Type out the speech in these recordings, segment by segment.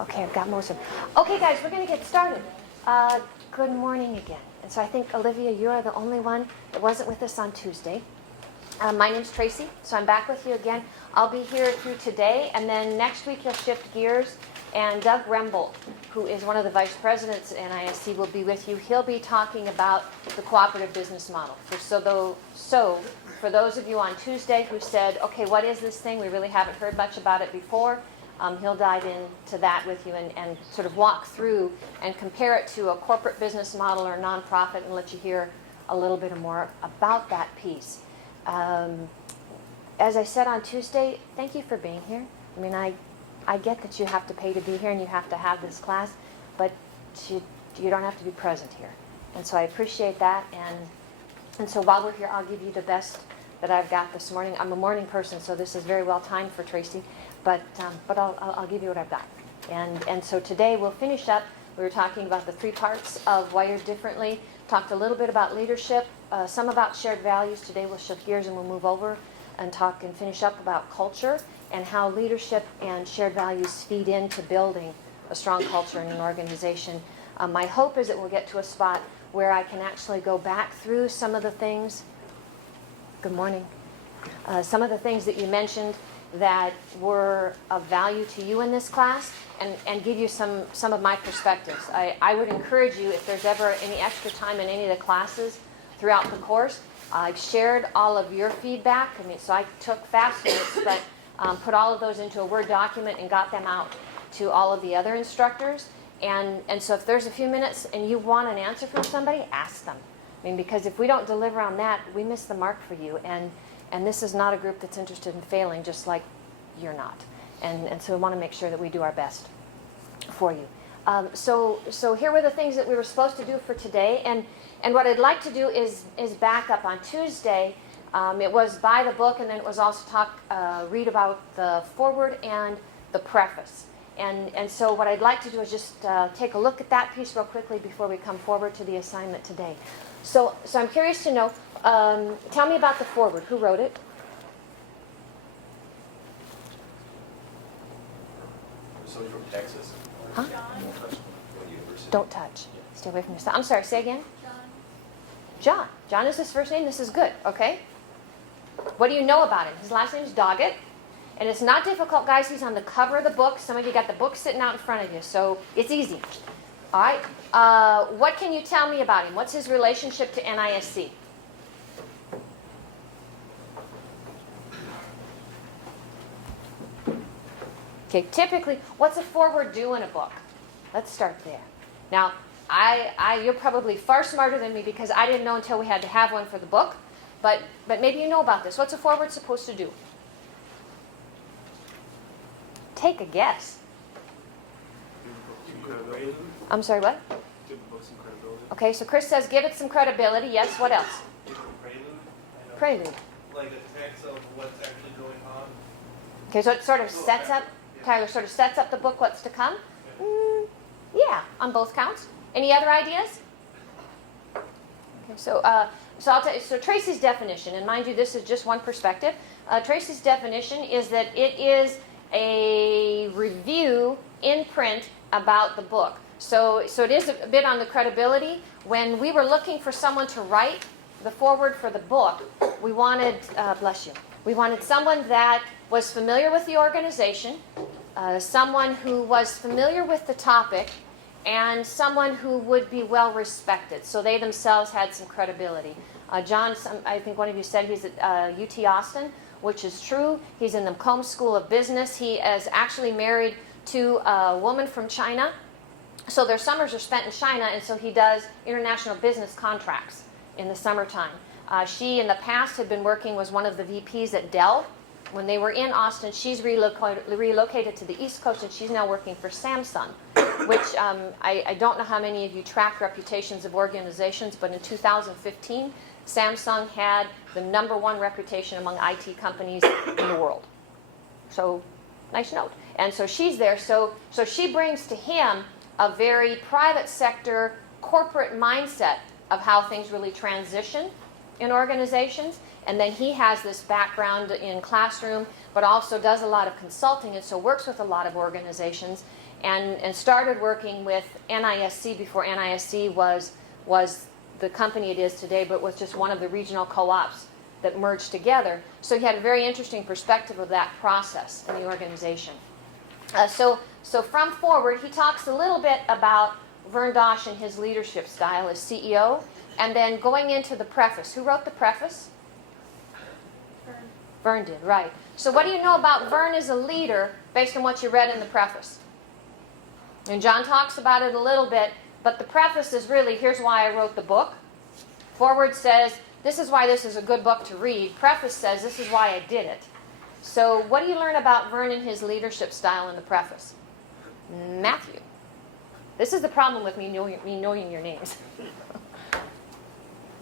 Okay, I've got most of them. Okay, guys, we're going to get started. Good morning again. And so I think, Olivia, you are the only one that wasn't with us on Tuesday. My name's Tracy, so I'm back with you again. I'll be here through today, and then next week you'll shift gears, and Doug Rembold, who is one of the vice presidents at NISC, will be with you. He'll be talking about the cooperative business model. For those of you on Tuesday who said, okay, what is this thing? We really haven't heard much about it before. He'll dive into that with you and sort of walk through and compare it to a corporate business model or nonprofit and let you hear a little bit more about that piece. As I said on Tuesday, thank you for being here. I mean, I get that you have to pay to be here and you have to have this class, but you don't have to be present here. And so I appreciate that. And so while we're here, I'll give you the best that I've got this morning. I'm a morning person, so this is very well timed for Tracy. But I'll give you what I've got. And so today we'll finish up. We were talking about the three parts of Wired Differently. Talked a little bit about leadership, some about shared values. Today we'll shift gears and we'll move over and talk and finish up about culture and how leadership and shared values feed into building a strong culture in an organization. My hope is that we'll get to a spot where I can actually go back through some of the things. Good morning. Some of the things that you mentioned that were of value to you in this class and give you some of my perspectives. I would encourage you, if there's ever any extra time in any of the classes throughout the course, I've shared all of your feedback. I mean, so I took fast notes, but put all of those into a Word document and got them out to all of the other instructors. And so if there's a few minutes and you want an answer from somebody, ask them. I mean, because if we don't deliver on that, we miss the mark for you. And this is not a group that's interested in failing, just like you're not. And so we want to make sure that we do our best for you. So here were the things that we were supposed to do for today. And what I'd like to do is back up. On Tuesday, it was by the book, and then it was also read about the foreword and the preface. And so what I'd like to do is just take a look at that piece real quickly before we come forward to the assignment today. So I'm curious to know, tell me about the foreword. Who wrote it? Somebody from Texas. Huh? Don't touch. Stay away from yourself. I'm sorry, say again? John. John is his first name? This is good, okay? What do you know about him? His last name is Doggett. And it's not difficult, guys. He's on the cover of the book. Some of you got the book sitting out in front of you, so it's easy. All right. What can you tell me about him? What's his relationship to NISC? Okay, typically, what's a foreword do in a book? Let's start there. Now, you're probably far smarter than me because I didn't know until we had to have one for the book. But maybe you know about this. What's a foreword supposed to do? Take a guess. I'm sorry, what? Give the book some credibility. Okay, so Chris says give it some credibility. Yes, what else? Give a prelude. Prelude. Like a text of what's actually going on. Okay, so it sort of sets up, Tyler sort of sets up the book, what's to come? Yeah, on both counts. Any other ideas? Okay, so I'll tell you, so Tracy's definition, and mind you, this is just one perspective. Tracy's definition is that it is a review in print about the book. So it is a bit on the credibility. When we were looking for someone to write the foreword for the book, we wanted, bless you, we wanted someone that was familiar with the organization, someone who was familiar with the topic, and someone who would be well respected. So they themselves had some credibility. John, I think one of you said he's at UT Austin, which is true. He's in the Combs School of Business. He is actually married to a woman from China. So their summers are spent in China, and so he does international business contracts in the summertime. She, in the past, had been working, was one of the VPs at Dell. When they were in Austin, she's relocated to the East Coast, and she's now working for Samsung, which I don't know how many of you track reputations of organizations, but in 2015, Samsung had the #1 reputation among IT companies in the world. So, nice note. And so she's there. So she brings to him a very private sector, corporate mindset of how things really transition in organizations, and then he has this background in classroom, but also does a lot of consulting, and so works with a lot of organizations, and started working with NISC before NISC was the company it is today, but was just one of the regional co-ops that merged together. So he had a very interesting perspective of that process in the organization. So from forward, he talks a little bit about Vern Dosh and his leadership style as CEO, and then going into the preface. Who wrote the preface? Vern did, right. So what do you know about Vern as a leader based on what you read in the preface? And John talks about it a little bit, but the preface is really, here's why I wrote the book. Forward says, this is why this is a good book to read. Preface says, this is why I did it. So what do you learn about Vern and his leadership style in the preface? Matthew. This is the problem with me knowing your names.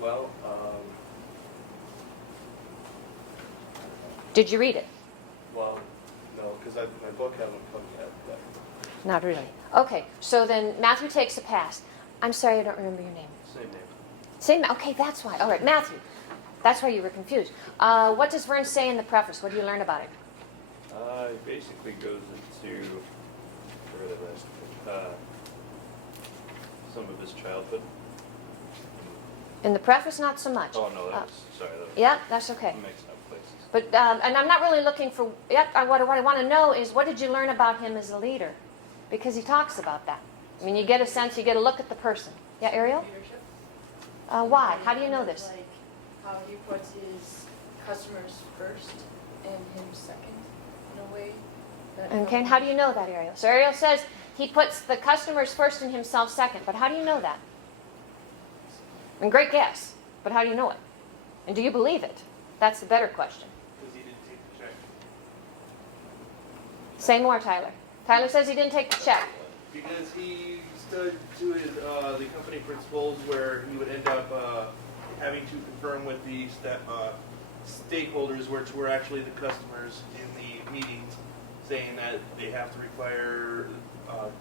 Well, Did you read it? well, no, because my book hasn't come yet. But Not really. Okay, so then Matthew takes a pass. I'm sorry, I don't remember your name. same name. Same. Okay, that's why. All right, Matthew. That's why you were confused. What does Vern say in the preface? What do you learn about it? It basically goes into where the rest some of his childhood. In the preface, not so much. Oh no, that was sorry. That was Yeah, that's okay. mixed up places. But and I'm not really looking for. Yeah, what I want to know is what did you learn about him as a leader? Because he talks about that. I mean, you get a sense, you get a look at the person. Yeah, Ariel. Leadership. Why? How do you know this? Like how he puts his customers first and him second, in a way. Okay, and how do you know that, Ariel? So Ariel says he puts the customers first and himself second. But how do you know that? And great guess. But how do you know it? And do you believe it? That's the better question. Because he didn't take the check. Say more, Tyler. Tyler says he didn't take the check. Because he stood to his, the company principles where he would end up having to confirm with the stakeholders, which were actually the customers in the meetings, saying that they have to require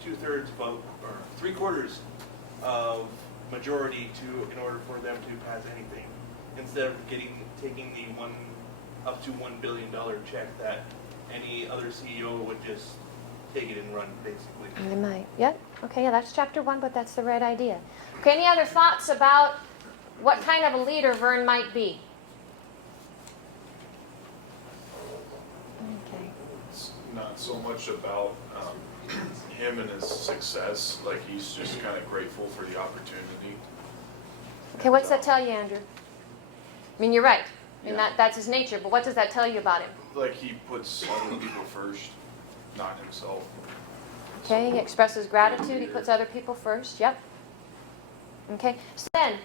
2/3 vote or 3/4 of majority in order for them to pass anything, instead of taking the up to $1 billion check that any other CEO would just take it and run, basically. They might. Yep. Okay, yeah, that's chapter 1, but that's the right idea. Okay, any other thoughts about what kind of a leader Vern might be? Okay. It's not so much about him and his success, like he's just kind of grateful for the opportunity. Okay, what's that tell you, Andrew? I mean, you're right. I mean, Yeah. that's his nature, but what does that tell you about him? Like he puts other people first, not himself. Okay, he expresses gratitude, he puts other people first, yep. Okay, so then,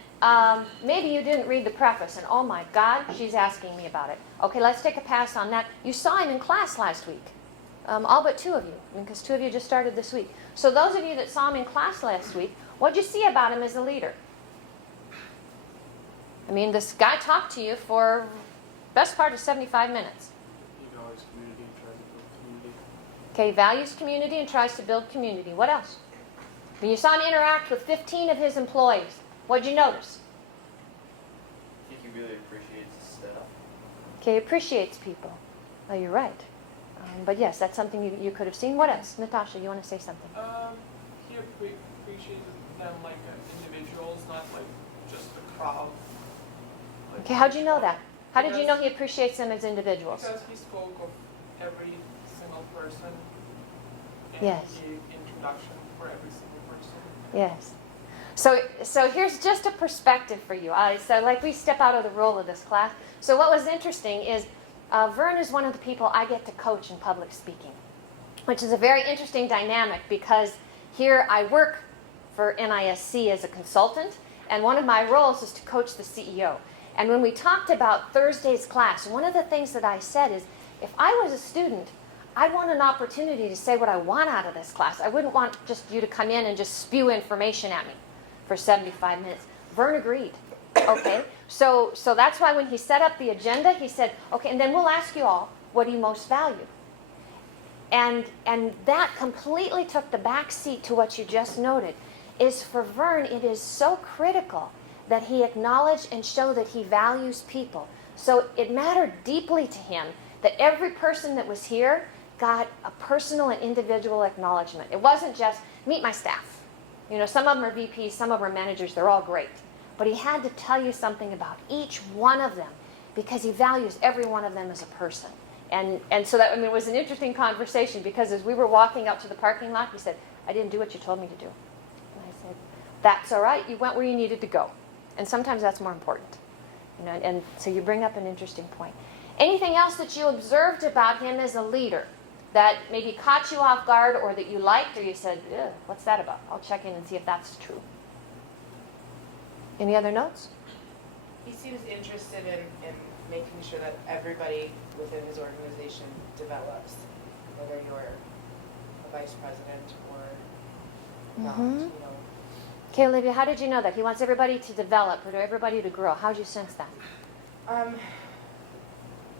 maybe you didn't read the preface, and oh my God, she's asking me about it. Okay, let's take a pass on that. You saw him in class last week. All but 2 of you, because 2 of you just started this week. So those of you that saw him in class last week, what did you see about him as a leader? I mean, this guy talked to you for best part of 75 minutes. He values community and tries to build community. Okay, values community and tries to build community. What else? When you saw him interact with 15 of his employees, what did you notice? I think he really appreciates his staff. Okay, appreciates people. Oh, you're right. But yes, that's something you could have seen. What else? Natasha, you want to say something? He appreciated them like individuals, not like just a crowd. Like Okay, how did you know that? How did you know he appreciates them as individuals? Because he spoke of every single person. And Yes. he gave introduction for every single person. Yes. So here's just a perspective for you. So like we step out of the role of this class. So what was interesting is Vern is one of the people I get to coach in public speaking, which is a very interesting dynamic because here I work for NISC as a consultant, and one of my roles is to coach the CEO. And when we talked about Thursday's class, one of the things that I said is, if I was a student, I'd want an opportunity to say what I want out of this class. I wouldn't want just you to come in and just spew information at me for 75 minutes. Vern agreed. Okay, so that's why when he set up the agenda, he said, okay, and then we'll ask you all, what do you most value? And that completely took the back seat to what you just noted, is for Vern, it is so critical that he acknowledge and show that he values people. So it mattered deeply to him that every person that was here got a personal and individual acknowledgement. It wasn't just, meet my staff. You know, some of them are VPs, some of them are managers, they're all great. But he had to tell you something about each one of them because he values every one of them as a person. And so that, I mean, it was an interesting conversation because as we were walking up to the parking lot, he said, I didn't do what you told me to do. And I said, that's all right, you went where you needed to go. And sometimes that's more important. You know, and so you bring up an interesting point. Anything else that you observed about him as a leader that maybe caught you off guard or that you liked or you said, ugh, what's that about? I'll check in and see if that's true. Any other notes? He seems interested in making sure that everybody within his organization develops, whether you're a vice president or not, you know. Okay, Olivia, how did you know that? He wants everybody to develop or everybody to grow. How did you sense that?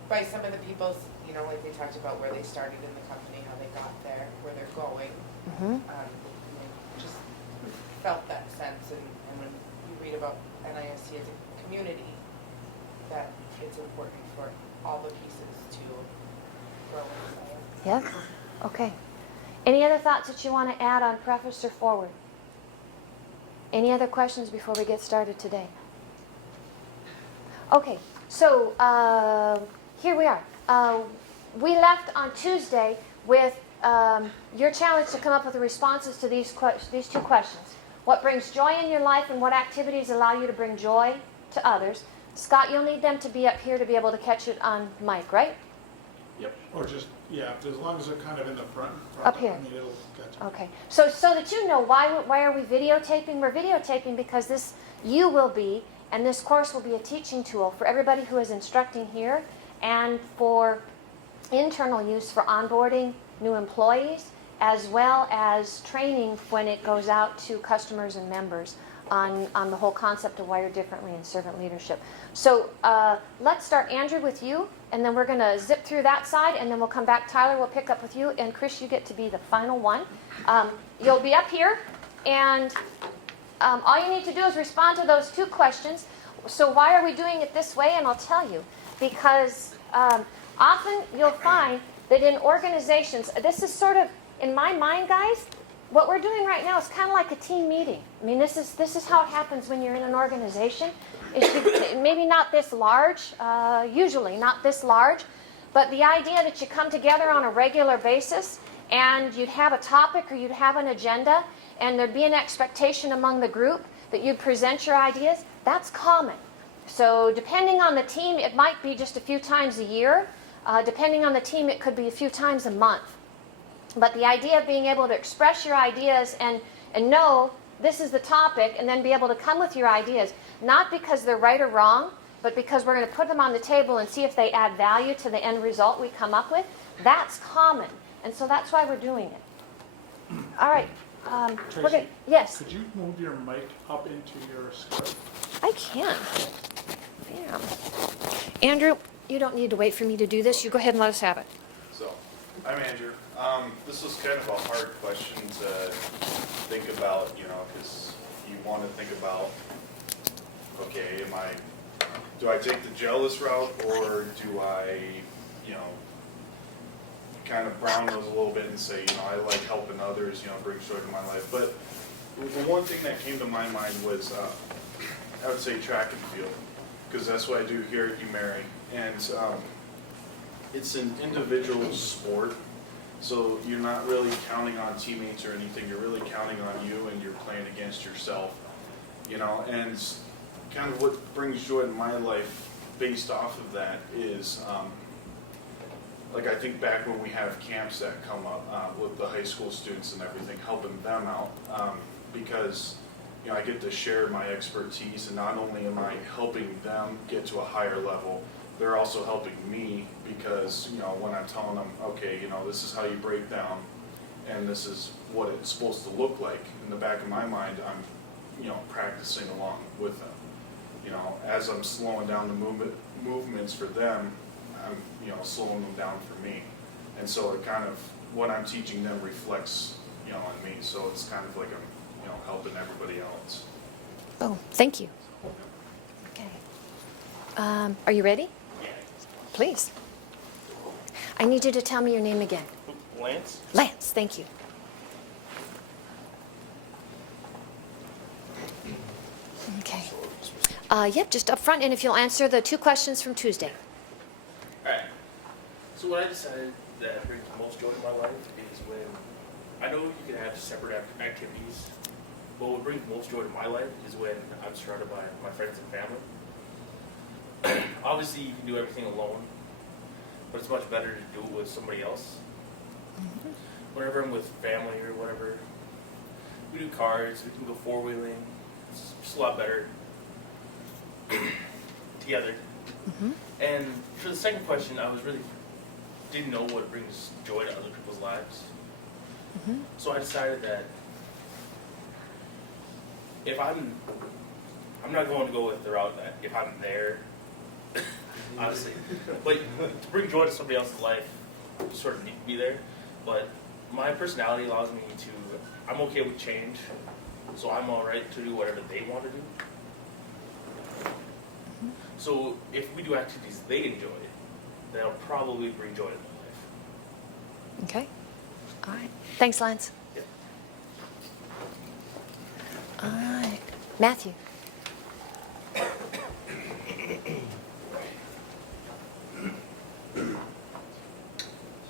By some of the people's, you know, like they talked about where they started in the company, how they got there, where they're going. You know, just felt that sense. And when you read about NISC as a community, that it's important for all the pieces to grow and develop. Yeah? Okay. Any other thoughts that you want to add on preface or forward? Any other questions before we get started today? Okay, so here we are. We left on Tuesday with your challenge to come up with the responses to these two questions. What brings joy in your life and what activities allow you to bring joy to others? Scott, you'll need them to be up here to be able to catch it on mic, right? Yep. Or just, yeah, as long as they're kind of in the front. Up here. I mean, it'll catch. Okay. So that you know, why are we videotaping? We're videotaping because this you will be, and this course will be a teaching tool for everybody who is instructing here and for internal use for onboarding new employees, as well as training when it goes out to customers and members on the whole concept of wired differently in servant leadership. So let's start, Andrew, with you, and then we're going to zip through that side, and then we'll come back. Tyler, we'll pick up with you, and Chris, you get to be the final one. You'll be up here, and all you need to do is respond to those two questions. So why are we doing it this way? And I'll tell you, because often you'll find that in organizations, this is sort of, in my mind, guys, what we're doing right now is kind of like a team meeting. I mean, this is how it happens when you're in an organization. It's maybe not this large, usually not this large, but the idea that you come together on a regular basis and you'd have a topic or you'd have an agenda and there'd be an expectation among the group that you'd present your ideas, that's common. So depending on the team, it might be just a few times a year. Depending on the team, it could be a few times a month. But the idea of being able to express your ideas and know this is the topic and then be able to come with your ideas, not because they're right or wrong, but because we're going to put them on the table and see if they add value to the end result we come up with, that's common. And so that's why we're doing it. All right. Tracy, yes? could you move your mic up into your script? I can. Bam. Andrew, you don't need to wait for me to do this. You go ahead and let us have it. So, I'm Andrew. This was kind of a hard question to think about, you know, because you want to think about, okay, do I take the jealous route or do I, you know, kind of brown nose a little bit and say, you know, I like helping others, you know, bring joy to my life. But the one thing that came to my mind was, I would say track and field, because that's what I do here at UMary. And it's an individual sport, so you're not really counting on teammates or anything. You're really counting on you, and you're playing against yourself, you know. And kind of what brings joy in my life based off of that is, like I think back when we have camps that come up with the high school students and everything, helping them out, because you know I get to share my expertise, and not only am I helping them get to a higher level, they're also helping me, because you know when I'm telling them, okay, you know this is how you break down, and this is what it's supposed to look like. In the back of my mind, I'm you know practicing along with them. You know, as I'm slowing down the movements for them, I'm you know slowing them down for me, and so it kind of what I'm teaching them reflects you know on me. So it's kind of like I'm you know helping everybody else. Oh, thank you. Okay. Are you ready? Yeah. Please. I need you to tell me your name again. Lance? Lance, thank you. Okay. Yep, just up front, and if you'll answer the 2 questions from Tuesday. Alright. So what I decided that brings the most joy to my life is when, I know you can have separate activities, but what brings the most joy to my life is when I'm surrounded by my friends and family. Obviously, you can do everything alone, but it's much better to do it with somebody else. Whenever I'm with family or whatever, we do cars, we can go 4-wheeling. It's just a lot better together. And for the second question, I was really didn't know what brings joy to other people's lives. So I decided that if I'm not going to go with the route that if I'm there, honestly, but to bring joy to somebody else's life, you sort of need to be there. But my personality allows me to, I'm okay with change, so I'm all right to do whatever they want to do. So if we do activities they enjoy, that'll probably bring joy to their life. Okay. All right. Thanks, Lance. Yeah. All right. Matthew.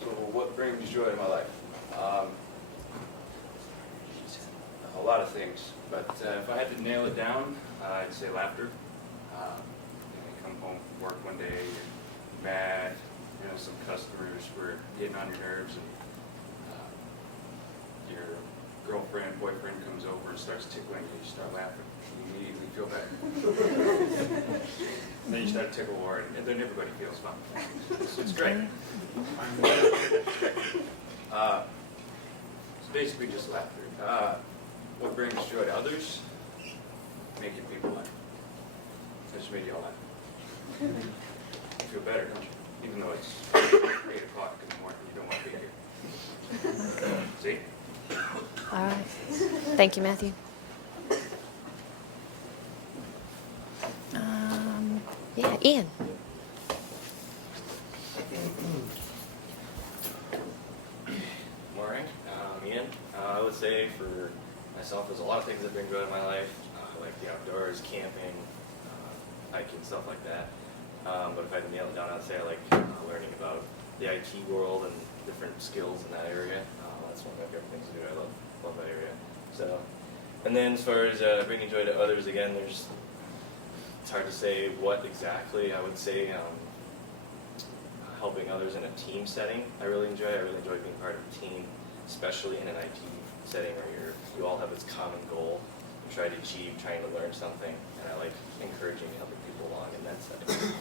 So what brings joy to my life? A lot of things, but if I had to nail it down, I'd say laughter. You come home from work one day, you're mad, some customers were getting on your nerves, and your girlfriend, boyfriend comes over and starts tickling you, you start laughing, you immediately feel better. And then you start tickle war, and then everybody feels fine. So it's great. It's basically just laughter. What brings joy to others? Making people laugh. I just made you all laugh. You feel better, don't you? Even though it's 8 o'clock in the morning, you don't want to be here. See? All right. Thank you, Matthew. Yeah, Ian. Morning, Ian. I would say for myself, there's a lot of things that bring joy in my life, like the outdoors, camping, hiking, stuff like that. But if I had to nail it down, I'd say I like learning about the IT world and different skills in that area. That's one of my favorite things to do. I love that area. So, and then as far as bringing joy to others, again, it's hard to say what exactly. I would say helping others in a team setting. I really enjoy being part of a team, especially in an IT setting where you all have this common goal you try to achieve, trying to learn something, and I like encouraging and helping people along in that setting.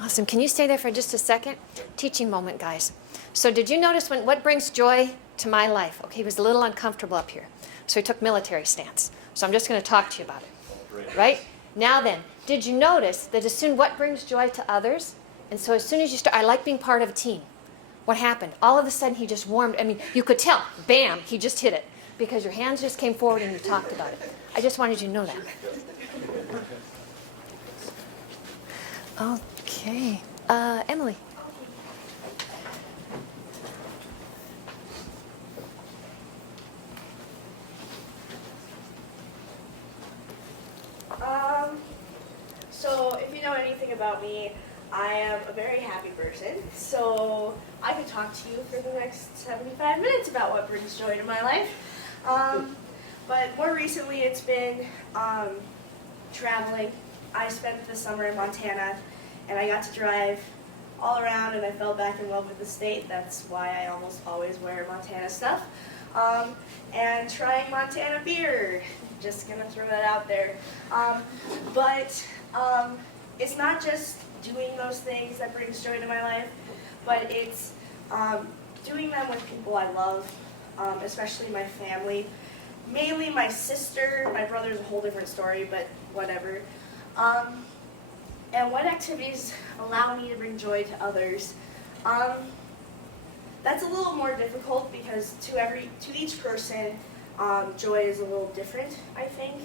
Awesome. Can you stay there for just a second? Teaching moment, guys. So did you notice what brings joy to my life? Okay, he was a little uncomfortable up here. So he took military stance. So I'm just going to talk to you about it. Right? Now then, did you notice that what brings joy to others? And so as soon as you start, I like being part of a team. What happened? All of a sudden he just warmed. I mean, you could tell, bam, he just hit it. Because your hands just came forward and you talked about it. I just wanted you to know that. Okay. Emily. So if you know anything about me, I am a very happy person. So I could talk to you for the next 75 minutes about what brings joy to my life. But more recently it's been traveling. I spent the summer in Montana and I got to drive all around and I fell back in love with the state. That's why I almost always wear Montana stuff. And trying Montana beer. Just gonna throw that out there. But it's not just doing those things that brings joy to my life, but it's doing them with people I love, especially my family. Mainly my sister. My brother's a whole different story, but whatever. And what activities allow me to bring joy to others? That's a little more difficult because to each person, joy is a little different, I think.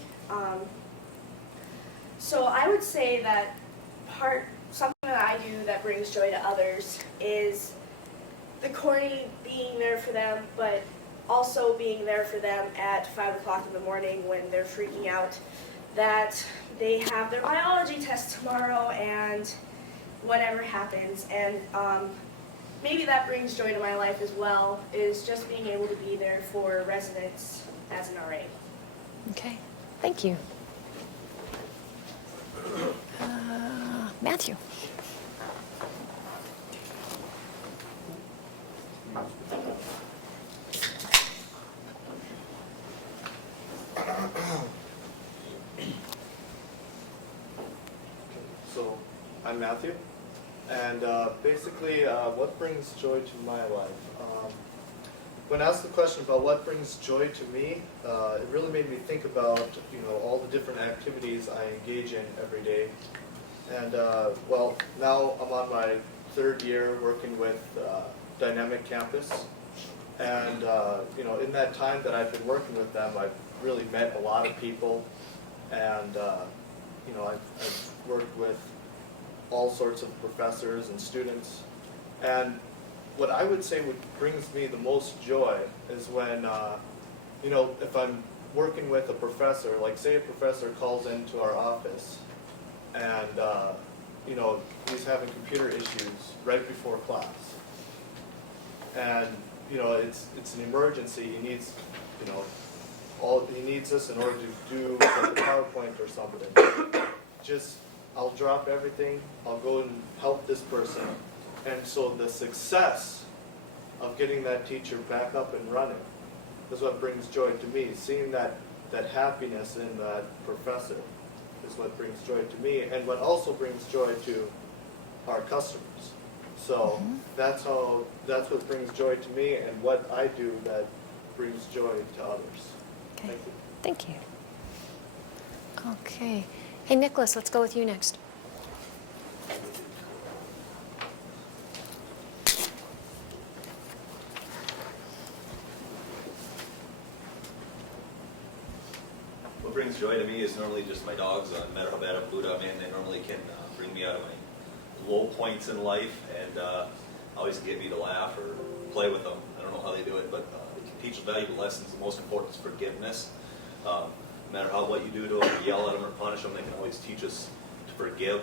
So I would say that something that I do that brings joy to others is the corny being there for them, but also being there for them at 5 o'clock in the morning when they're freaking out that they have their biology test tomorrow and whatever happens. And maybe that brings joy to my life as well, is just being able to be there for residents as an RA. Okay, thank you. Matthew. So, I'm Matthew, and basically, what brings joy to my life? When asked the question about what brings joy to me, it really made me think about, all the different activities I engage in every day. And well, now I'm on my 3rd year working with Dynamic Campus, and in that time that I've been working with them, I've really met a lot of people, and I've worked with all sorts of professors and students. And what I would say what brings me the most joy is when, if I'm working with a professor, like say a professor calls into our office and, he's having computer issues right before class. And, it's an emergency. He needs, he needs us in order to do like a PowerPoint or something. I'll drop everything, I'll go and help this person. And so the success of getting that teacher back up and running is what brings joy to me. Seeing that happiness in that professor is what brings joy to me, and what also brings joy to our customers. So that's what brings joy to me, and what I do that brings joy to others. Okay. Thank you. Thank you. Okay. Hey, Nicholas, let's go with you next. What brings joy to me is normally just my dogs. No matter how bad a mood I'm in, they normally can bring me out of my low points in life, and always get me to laugh or play with them. I don't know how they do it, but they can teach valuable lessons. The most important is forgiveness. No matter what you do to them, yell at them or punish them, they can always teach us to forgive.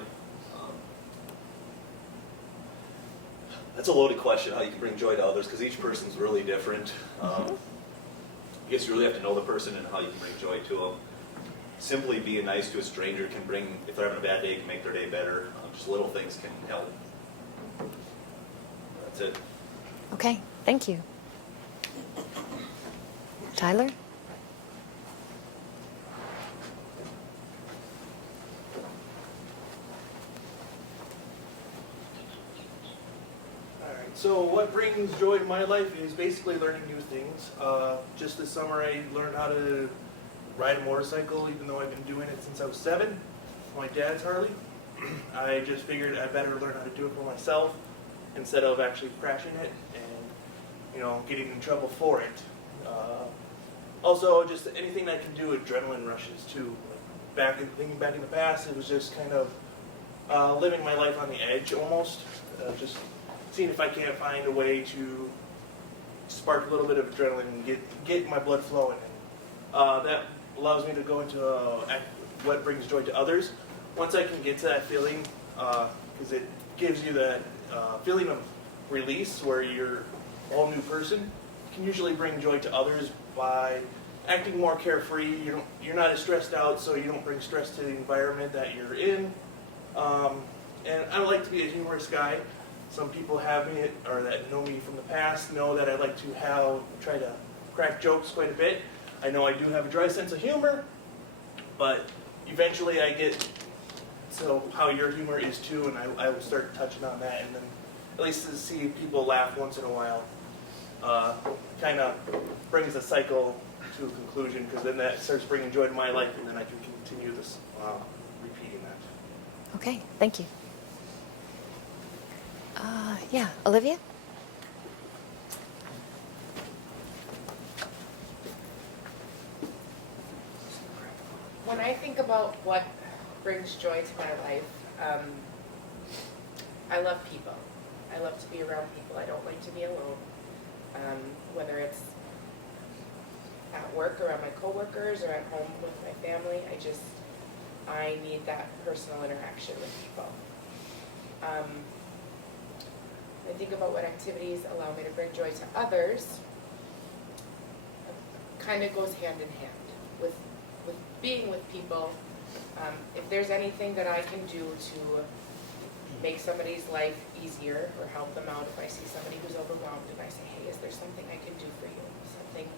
That's a loaded question, how you can bring joy to others, because each person's really different. I guess you really have to know the person and how you can bring joy to them. Simply being nice to a stranger can bring, if they're having a bad day, can make their day better. Just little things can help. That's it. Okay, thank you. Tyler? So what brings joy to my life is basically learning new things. Just this summer I learned how to ride a motorcycle, even though I've been doing it since I was 7. My dad's Harley. I just figured I better learn how to do it for myself instead of actually crashing it and, getting in trouble for it. Also, just anything I can do, adrenaline rushes too. Thinking back in the past, it was just kind of living my life on the edge almost. Just seeing if I can't find a way to spark a little bit of adrenaline and get my blood flowing. That allows me to go into what brings joy to others. Once I can get to that feeling, because it gives you that feeling of release where you're a whole new person, it can usually bring joy to others by acting more carefree. You're not as stressed out, so you don't bring stress to the environment that you're in. And I like to be a humorous guy. Some people have me, or that know me from the past, know that I like to try to crack jokes quite a bit. I know I do have a dry sense of humor, but eventually I get how your humor is too, and I will start touching on that, and then at least to see people laugh once in a while kind of brings the cycle to a conclusion, because then that starts bringing joy to my life, and then I can continue this repeating that. Okay, thank you. Yeah, Olivia? When I think about what brings joy to my life. I love people. I love to be around people. I don't like to be alone. Whether it's at work, around my coworkers, or at home with my family, I need that personal interaction with people. I think about what activities allow me to bring joy to others. Kind of goes hand in hand with being with people. If there's anything that I can do to make somebody's life easier or help them out, if I see somebody who's overwhelmed and I say, hey, is there something I can do for you? Something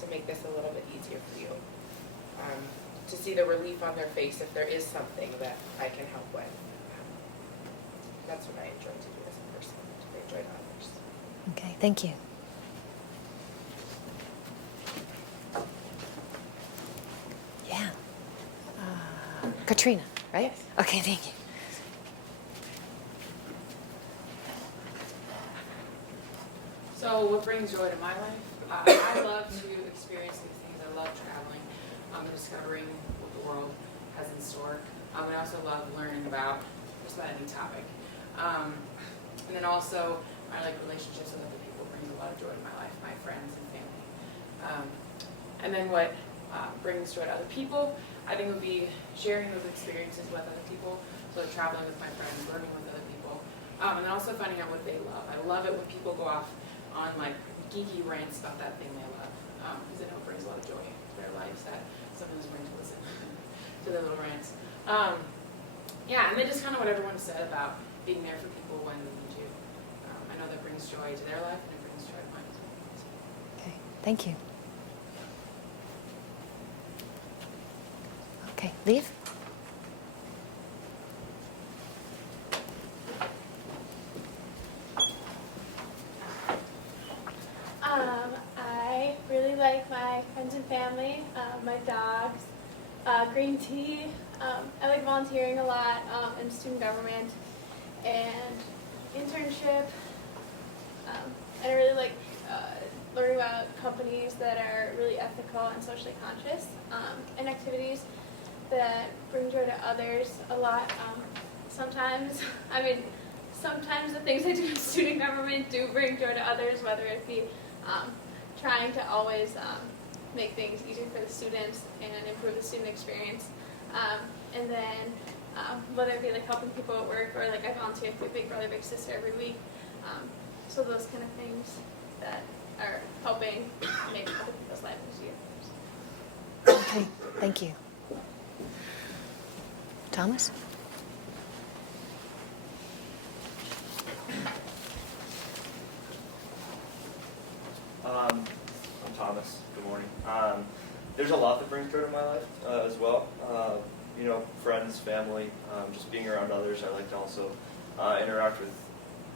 to make this a little bit easier for you. To see the relief on their face if there is something that I can help with. That's what I enjoy to do as a person, to bring joy to others. Okay, thank you. Yeah. Katrina, right? Yes. Okay, thank you. So what brings joy to my life? I love to experience these things. I love traveling, discovering what the world has in store. I also love learning about just about any topic. And then also, I like relationships with other people. Brings a lot of joy to my life, my friends and family. And then what brings joy to other people, I think would be sharing those experiences with other people. So traveling with my friends, learning with other people. And then also finding out what they love. I love it when people go off on like geeky rants about that thing they love, because I know it brings a lot of joy to their lives that sometimes brings to listen to their little rants. Yeah, and then just kind of what everyone said about being there for people when they need you. I know that brings joy to their life and it brings joy to mine. Okay, thank you. Okay, leave. I really like my friends and family, my dogs, green tea. I like volunteering a lot in student government and internship. And I really like learning about companies that are really ethical and socially conscious, and activities that bring joy to others a lot. Sometimes the things I do in student government do bring joy to others, whether it be trying to always make things easier for the students and improve the student experience. And then whether it be like helping people at work or like I volunteer through Big Brother Big Sister every week. So those kind of things that are helping make other people's lives easier. Okay, thank you. Thomas? I'm Thomas. Good morning. There's a lot that brings joy to my life as well. Friends, family, just being around others. I like to also interact with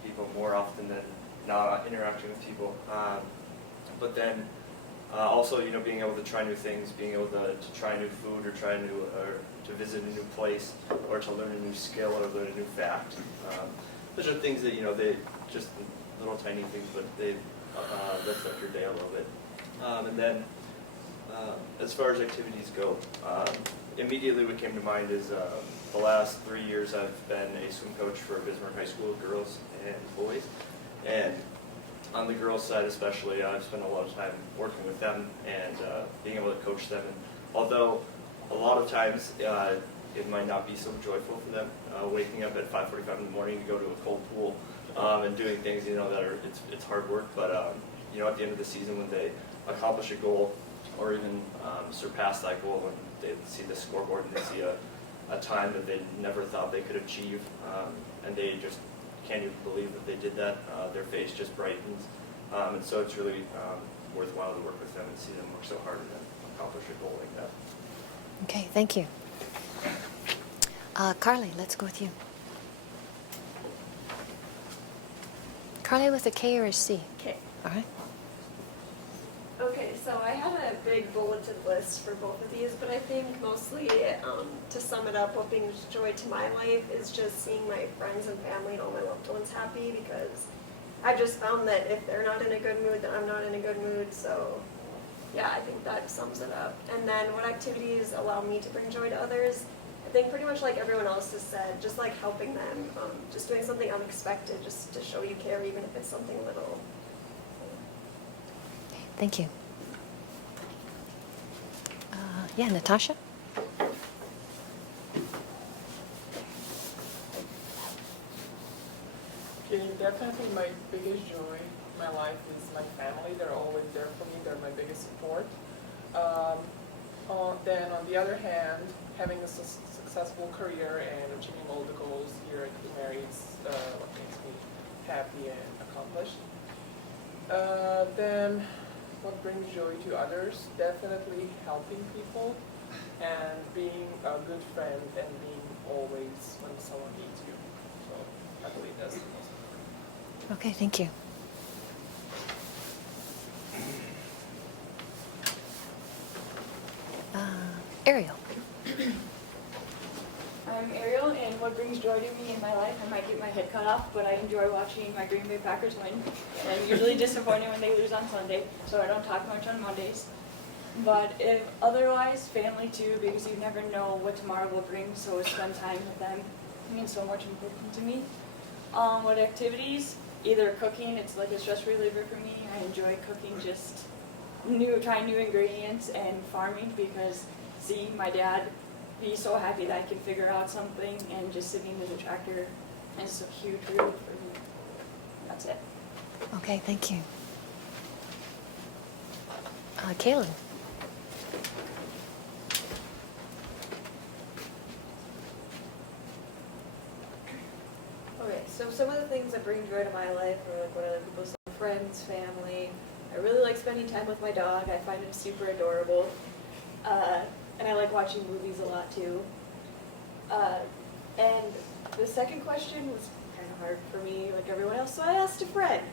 people more often than not interacting with people. But then also, being able to try new things, being able to try new food or to visit a new place or to learn a new skill or learn a new fact. Those are things that, they just little tiny things, but they lift up your day a little bit. And then as far as activities go, immediately what came to mind is the last 3 years I've been a swim coach for Bismarck High School girls and boys. And on the girls' side especially, I've spent a lot of time working with them and being able to coach them. And although a lot of times it might not be so joyful for them, waking up at 5:45 in the morning to go to a cold pool and doing things, that are, it's hard work. But, at the end of the season when they accomplish a goal or even surpass that goal, when they see the scoreboard and they see a time that they never thought they could achieve, and they just can't even believe that they did that, their face just brightens. And so it's really worthwhile to work with them and see them work so hard and then accomplish a goal like that. Okay, thank you. Carly, let's go with you. Carly with a K or a C? K. All right. Okay, so I have a big bulleted list for both of these, but I think mostly to sum it up, what brings joy to my life is just seeing my friends and family and all my loved ones happy, because I've just found that if they're not in a good mood, then I'm not in a good mood. So yeah, I think that sums it up. And then what activities allow me to bring joy to others? I I think pretty much like everyone else has said, just like helping them, just doing something unexpected, just to show you care, even if it's something little. Thank you. Yeah, Natasha? Okay, definitely my biggest joy in my life is my family. They're always there for me. They're my biggest support. Then on the other hand, having a successful career and achieving all the goals here at UMary is what makes me happy and accomplished. Then what brings joy to others? Definitely helping people and being a good friend and being always when someone needs you. So I believe that's the most important. Okay, thank you. Ariel. I'm Ariel, and what brings joy to me in my life, I might get my head cut off, but I enjoy watching my Green Bay Packers win. And I'm usually disappointed when they lose on Sunday, so I don't talk much on Mondays. But if otherwise, family too, because you never know what tomorrow will bring, so spend time with them means so much important to me. What activities? Either cooking, it's like a stress reliever for me. I enjoy cooking, just trying new ingredients, and farming, because seeing my dad be so happy that I can figure out something, and just sitting in the tractor is a huge relief for me. That's it. Okay, thank you. Kaylin. Okay, so some of the things that bring joy to my life are like what other people say, friends, family. I really like spending time with my dog. I find him super adorable. And I like watching movies a lot too. And the second question was kind of hard for me, like everyone else, so I asked a friend.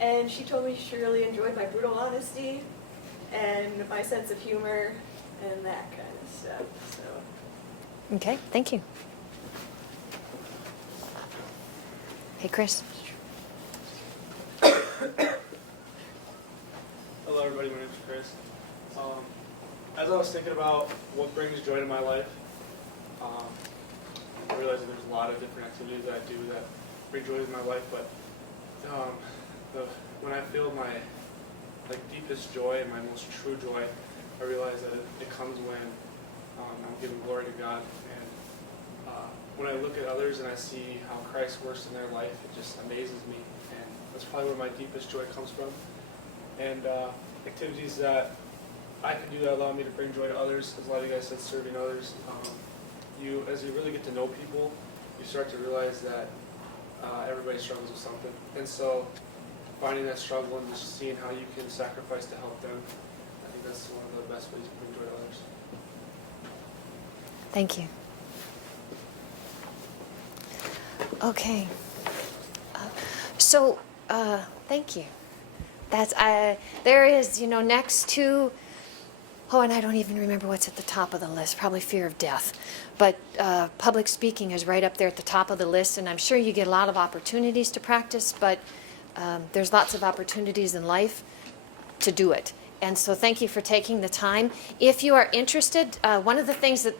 And she told me she really enjoyed my brutal honesty and my sense of humor and that kind of stuff. So. Okay, thank you. Hey, Chris. Hello everybody, my name is Chris. As I was thinking about what brings joy to my life, I realized that there's a lot of different activities that I do that bring joy to my life, but when I feel my deepest joy and my most true joy, I realize that it comes when I'm giving glory to God. And when I look at others and I see how Christ works in their life, it just amazes me. And that's probably where my deepest joy comes from. And activities that I can do that allow me to bring joy to others, as a lot of you guys said, serving others. As you really get to know people, you start to realize that everybody struggles with something. And so finding that struggle and just seeing how you can sacrifice to help them, I think that's one of the best ways to bring joy to others. Thank you. Okay. Thank you. That's there is, next to, and I don't even remember what's at the top of the list, probably fear of death. But public speaking is right up there at the top of the list, and I'm sure you get a lot of opportunities to practice, but there's lots of opportunities in life to do it. And so thank you for taking the time. If you are interested, one of the things that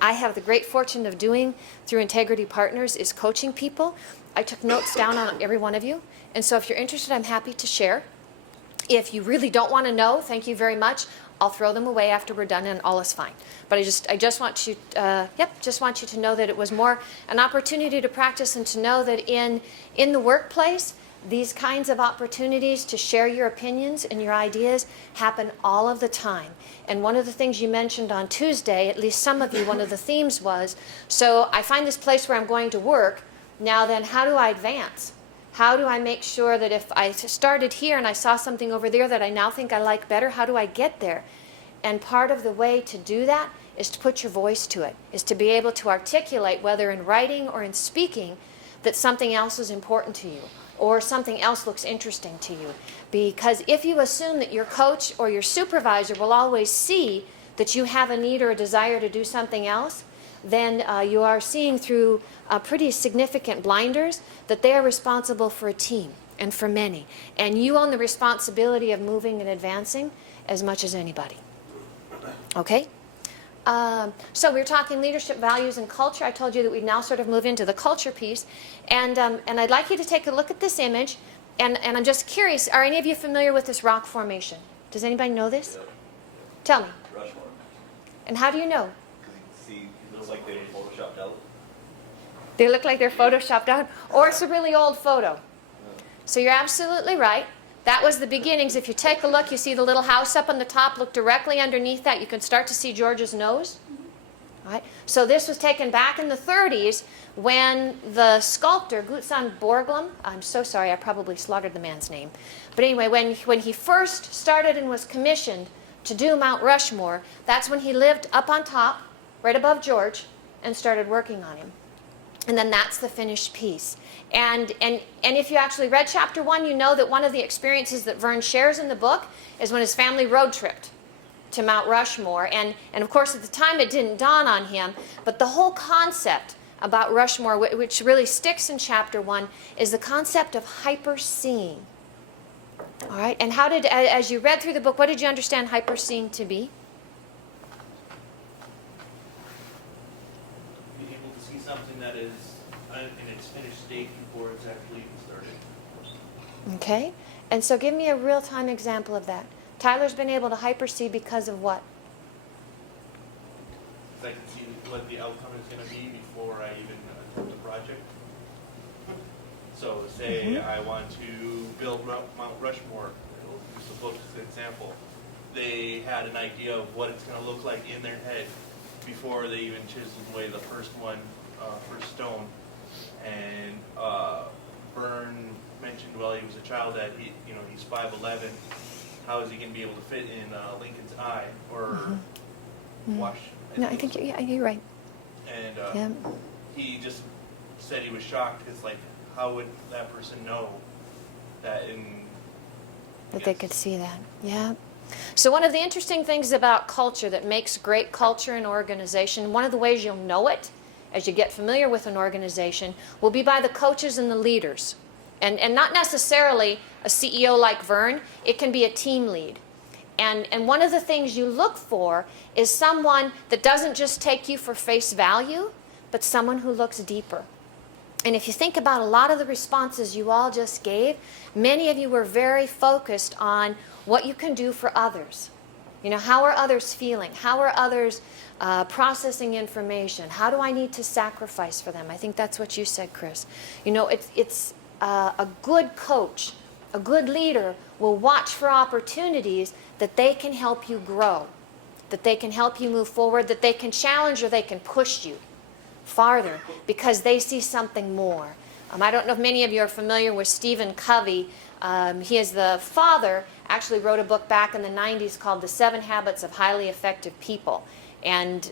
I have the great fortune of doing through Integrity Partners is coaching people. I took notes down on every one of you. And so if you're interested, I'm happy to share. If you really don't want to know, thank you very much. I'll throw them away after we're done and all is fine. But I just want you, just want you to know that it was more an opportunity to practice and to know that in the workplace, these kinds of opportunities to share your opinions and your ideas happen all of the time. And one of the things you mentioned on Tuesday, at least some of you, one of the themes was, so I find this place where I'm going to work, now then how do I advance? How do I make sure that if I started here and I saw something over there that I now think I like better, how do I get there? And part of the way to do that is to put your voice to it, is to be able to articulate, whether in writing or in speaking, that something else is important to you or something else looks interesting to you. Because if you assume that your coach or your supervisor will always see that you have a need or a desire to do something else, then you are seeing through pretty significant blinders that they are responsible for a team and for many. And you own the responsibility of moving and advancing as much as anybody. Okay? So we were talking leadership values and culture. I told you that we'd now sort of move into the culture piece. And I'd like you to take a look at this image. And I'm just curious, are any of you familiar with this rock formation? Does anybody know this? Tell me. Rushmore. And how do you know? See, it looks like they were photoshopped out. They look like they're photoshopped out, or it's a really old photo. So you're absolutely right. That was the beginnings. If you take a look, you see the little house up on the top. Look directly underneath that. You can start to see George's nose. All right. So this was taken back in the 30s when the sculptor, Gutzon Borglum, I'm so sorry, I probably slaughtered the man's name. But anyway, when he first started and was commissioned to do Mount Rushmore, that's when he lived up on top, right above George, and started working on him. And then that's the finished piece. And if you actually read chapter 1, you know that one of the experiences that Vern shares in the book is when his family road tripped to Mount Rushmore. And of course, at the time, it didn't dawn on him. But the whole concept about Rushmore, which really sticks in chapter 1, is the concept of hyper-seeing. All right? And how did, as you read through the book, what did you understand hyper-seeing to be? Being able to see something that is in its finished state before it's actually even started. Okay? And so give me a real-time example of that. Tyler's been able to hyper-see because of what? So I can see what the outcome is going to be before I even attempt the project. So say I want to build Mount Rushmore. We'll use the book as an example. They had an idea of what it's going to look like in their head before they even chiseled away the first stone. And Vern mentioned while he was a child that he's 5'11". How is he going to be able to fit in Lincoln's eye or wash? No, I think you're right. And he just said he was shocked because, like, how would that person know that they could see that? Yeah. So one of the interesting things about culture that makes great culture and organization, one of the ways you'll know it as you get familiar with an organization, will be by the coaches and the leaders. And not necessarily a CEO like Vern. It can be a team lead. And one of the things you look for is someone that doesn't just take you for face value, but someone who looks deeper. And if you think about a lot of the responses you all just gave, many of you were very focused on what you can do for others. You know, how are others feeling? How are others processing information? How do I need to sacrifice for them? I think that's what you said, Chris. You know, it's a good coach, a good leader will watch for opportunities that they can help you grow, that they can help you move forward, that they can challenge or they can push you farther because they see something more. I don't know if many of you are familiar with Stephen Covey. He is the father, actually wrote a book back in the 90s called The 7 Habits of Highly Effective People. And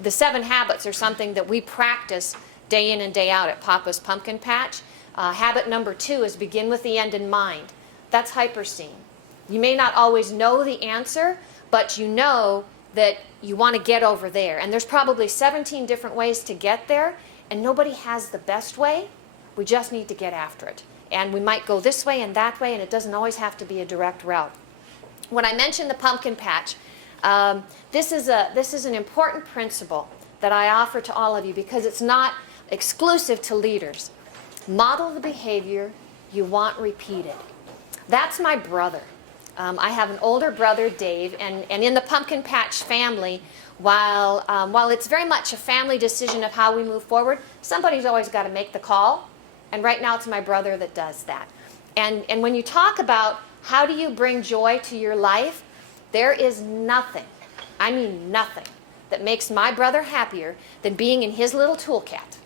the 7 habits are something that we practice day in and day out at Papa's Pumpkin Patch. Habit number 2 is begin with the end in mind. That's hyper-seeing. You may not always know the answer, but you know that you want to get over there. And there's probably 17 different ways to get there, and nobody has the best way. We just need to get after it. And we might go this way and that way, and it doesn't always have to be a direct route. When I mentioned the pumpkin patch, this is an important principle that I offer to all of you because it's not exclusive to leaders. Model the behavior you want repeated. That's my brother. I have an older brother, Dave, and in the Pumpkin Patch family, while it's very much a family decision of how we move forward, somebody's always got to make the call, and right now it's my brother that does that. And when you talk about how do you bring joy to your life, there is nothing, I mean nothing, that makes my brother happier than being in his little toolcat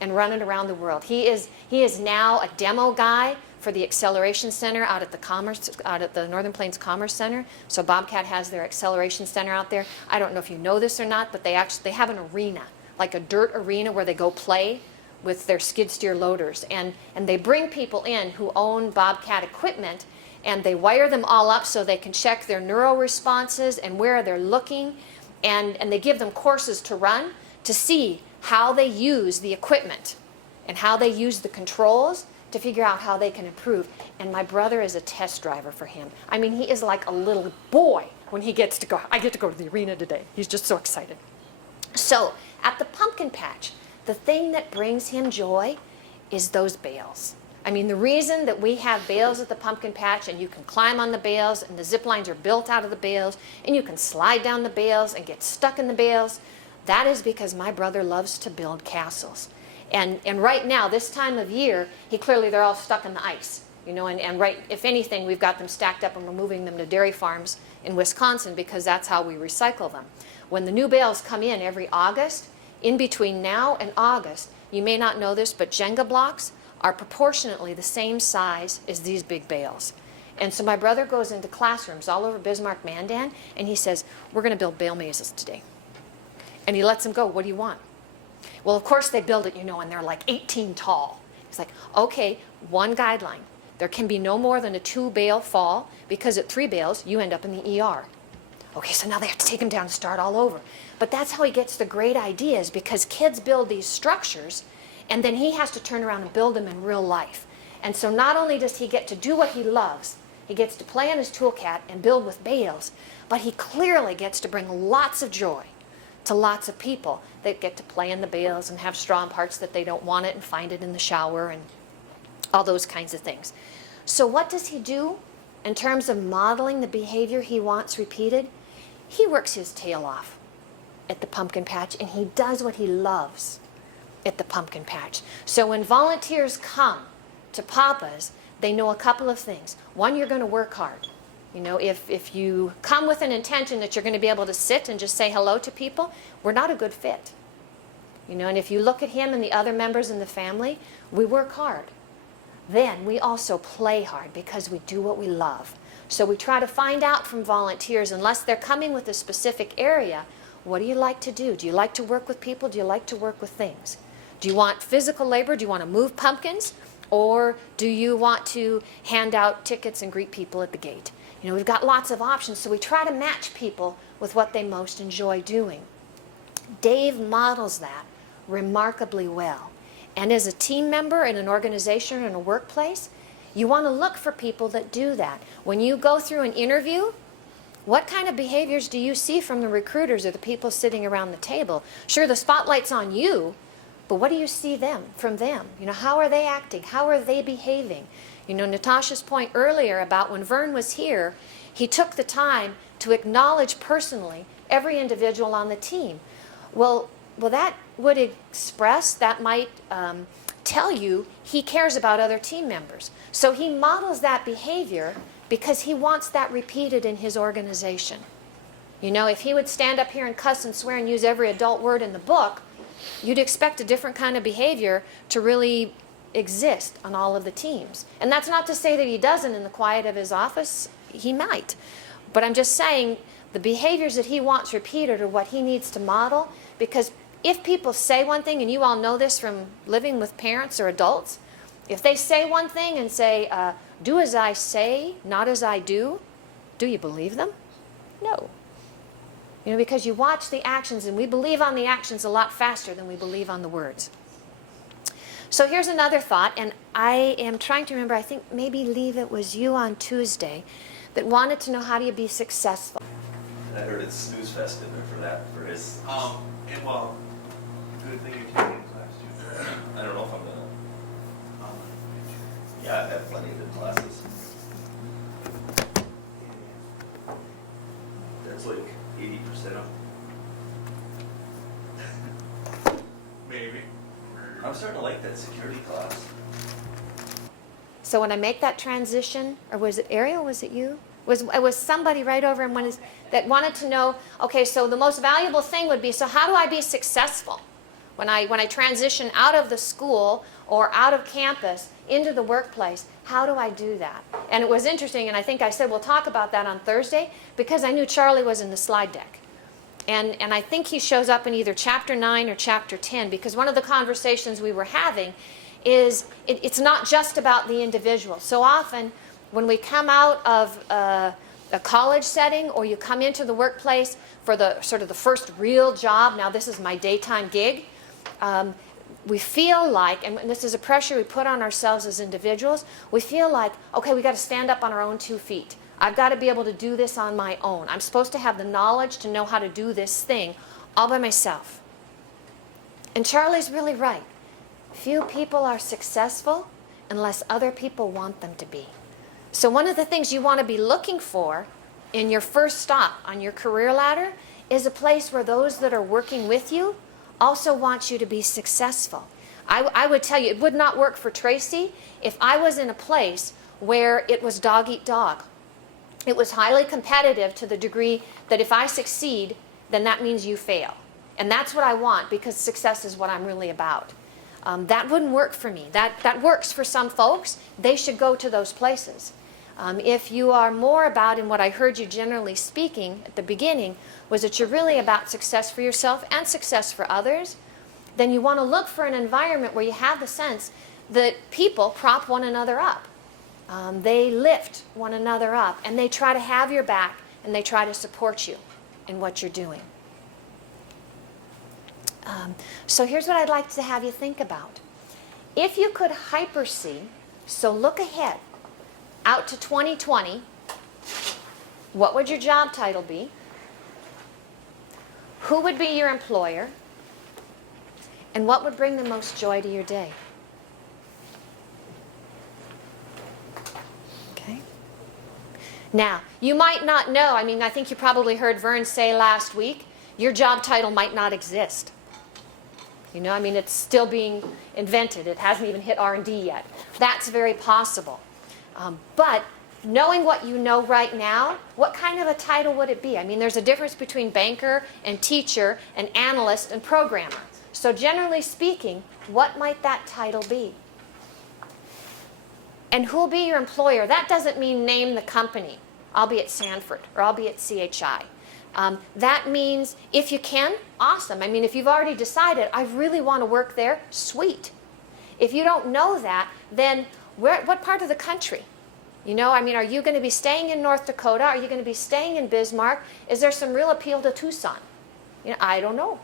and running around the world. He is now a demo guy for the Acceleration Center out at the Northern Plains Commerce Center. So Bobcat has their Acceleration Center out there. I don't know if you know this or not, but they have an arena, like a dirt arena where they go play with their skid steer loaders. And they bring people in who own Bobcat equipment, and they wire them all up so they can check their neuro responses and where they're looking. And they give them courses to run to see how they use the equipment and how they use the controls to figure out how they can improve. And my brother is a test driver for him. I mean, he is like a little boy when he gets to go. I get to go to the arena today. He's just so excited. So at the pumpkin patch, the thing that brings him joy is those bales. I mean, the reason that we have bales at the pumpkin patch, and you can climb on the bales, and the zip lines are built out of the bales, and you can slide down the bales and get stuck in the bales, that is because my brother loves to build castles. And right now, this time of year, they're all stuck in the ice. You know, and right, if anything, we've got them stacked up and we're moving them to dairy farms in Wisconsin because that's how we recycle them. When the new bales come in every August, in between now and August, you may not know this, but Jenga blocks are proportionately the same size as these big bales. And so my brother goes into classrooms all over Bismarck, Mandan, and he says, we're going to build bale mazes today. And he lets them go, what do you want? Well, of course they build it, you know, and they're like 18 tall. He's like, okay, one guideline. There can be no more than a 2-bale fall, because at 3 bales, you end up in the ER. Okay, so now they have to take him down and start all over. But that's how he gets the great ideas, because kids build these structures, and then he has to turn around and build them in real life. And so not only does he get to do what he loves, he gets to play on his toolcat and build with bales, but he clearly gets to bring lots of joy to lots of people that get to play in the bales and have straw in parts that they don't want it and find it in the shower and all those kinds of things. So what does he do in terms of modeling the behavior he wants repeated? He works his tail off at the pumpkin patch, and he does what he loves at the pumpkin patch. So when volunteers come to Papa's, they know a couple of things. One, you're going to work hard. You know, if you come with an intention that you're going to be able to sit and just say hello to people, we're not a good fit. You know, and if you look at him and the other members in the family, we work hard. Then we also play hard because we do what we love. So we try to find out from volunteers, unless they're coming with a specific area, what do you like to do? Do you like to work with people? Do you like to work with things? Do you want physical labor? Do you want to move pumpkins? Or do you want to hand out tickets and greet people at the gate? You know, we've got lots of options, so we try to match people with what they most enjoy doing. Dave models that remarkably well. And as a team member in an organization or in a workplace, you want to look for people that do that. When you go through an interview, what kind of behaviors do you see from the recruiters or the people sitting around the table? Sure, the spotlight's on you, but what do you see from them? You know, how are they acting? How are they behaving? You know, Natasha's point earlier about when Vern was here, he took the time to acknowledge personally every individual on the team. Well, that would express, that might tell you he cares about other team members. So he models that behavior because he wants that repeated in his organization. You know, if he would stand up here and cuss and swear and use every adult word in the book, you'd expect a different kind of behavior to really exist on all of the teams. And that's not to say that he doesn't in the quiet of his office. He might. But I'm just saying the behaviors that he wants repeated are what he needs to model, because if people say one thing, and you all know this from living with parents or adults, if they say one thing and say, do as I say, not as I do you believe them? No. You know, because you watch the actions, and we believe on the actions a lot faster than we believe on the words. So here's another thought, and I am trying to remember, I think maybe Leave It was you on Tuesday that wanted to know, how do you be successful? I heard it's snooze fest in there for that, for his. And well, good thing you came in class too. I don't know if I'm gonna. Yeah, I have plenty of good classes. That's like 80% of. Maybe. I'm starting to like that security class. So when I make that transition, or was it Ariel, was it you? It was somebody right over and that wanted to know, okay, so the most valuable thing would be, so how do I be successful when I transition out of the school or out of campus into the workplace? How do I do that? And it was interesting, and I think I said we'll talk about that on Thursday, because I knew Charlie was in the slide deck. And I think he shows up in either chapter 9 or chapter 10, because one of the conversations we were having is it's not just about the individual. So often when we come out of a college setting, or you come into the workplace for the sort of the first real job, now this is my daytime gig, we feel like, and this is a pressure we put on ourselves as individuals, we feel like, okay, we got to stand up on our own 2 feet. I've got to be able to do this on my own. I'm supposed to have the knowledge to know how to do this thing all by myself. And Charlie's really right. Few people are successful unless other people want them to be. So one of the things you want to be looking for in your first stop on your career ladder is a place where those that are working with you also want you to be successful. I would tell you, it would not work for Tracy if I was in a place where it was dog eat dog. It was highly competitive to the degree that if I succeed, then that means you fail. And that's what I want, because success is what I'm really about. That wouldn't work for me. That works for some folks. They should go to those places. If you are more about, and what I heard you generally speaking at the beginning, was that you're really about success for yourself and success for others, then you want to look for an environment where you have the sense that people prop one another up. They lift one another up, and they try to have your back, and they try to support you in what you're doing. So here's what I'd like to have you think about. If you could hyper-see, so look ahead, out to 2020, what would your job title be? Who would be your employer? And what would bring the most joy to your day? Okay. Now, you might not know, I think you probably heard Vern say last week, your job title might not exist. It's still being invented. It hasn't even hit R&D yet. That's very possible. But knowing what you know right now, what kind of a title would it be? There's a difference between banker and teacher and analyst and programmer. So generally speaking, what might that title be? And who'll be your employer? That doesn't mean name the company. I'll be at Sanford, or I'll be at CHI. That means, if you can, awesome. If you've already decided, I really want to work there, sweet. If you don't know that, then what part of the country? Are you going to be staying in North Dakota? Are you going to be staying in Bismarck? Is there some real appeal to Tucson? I don't know.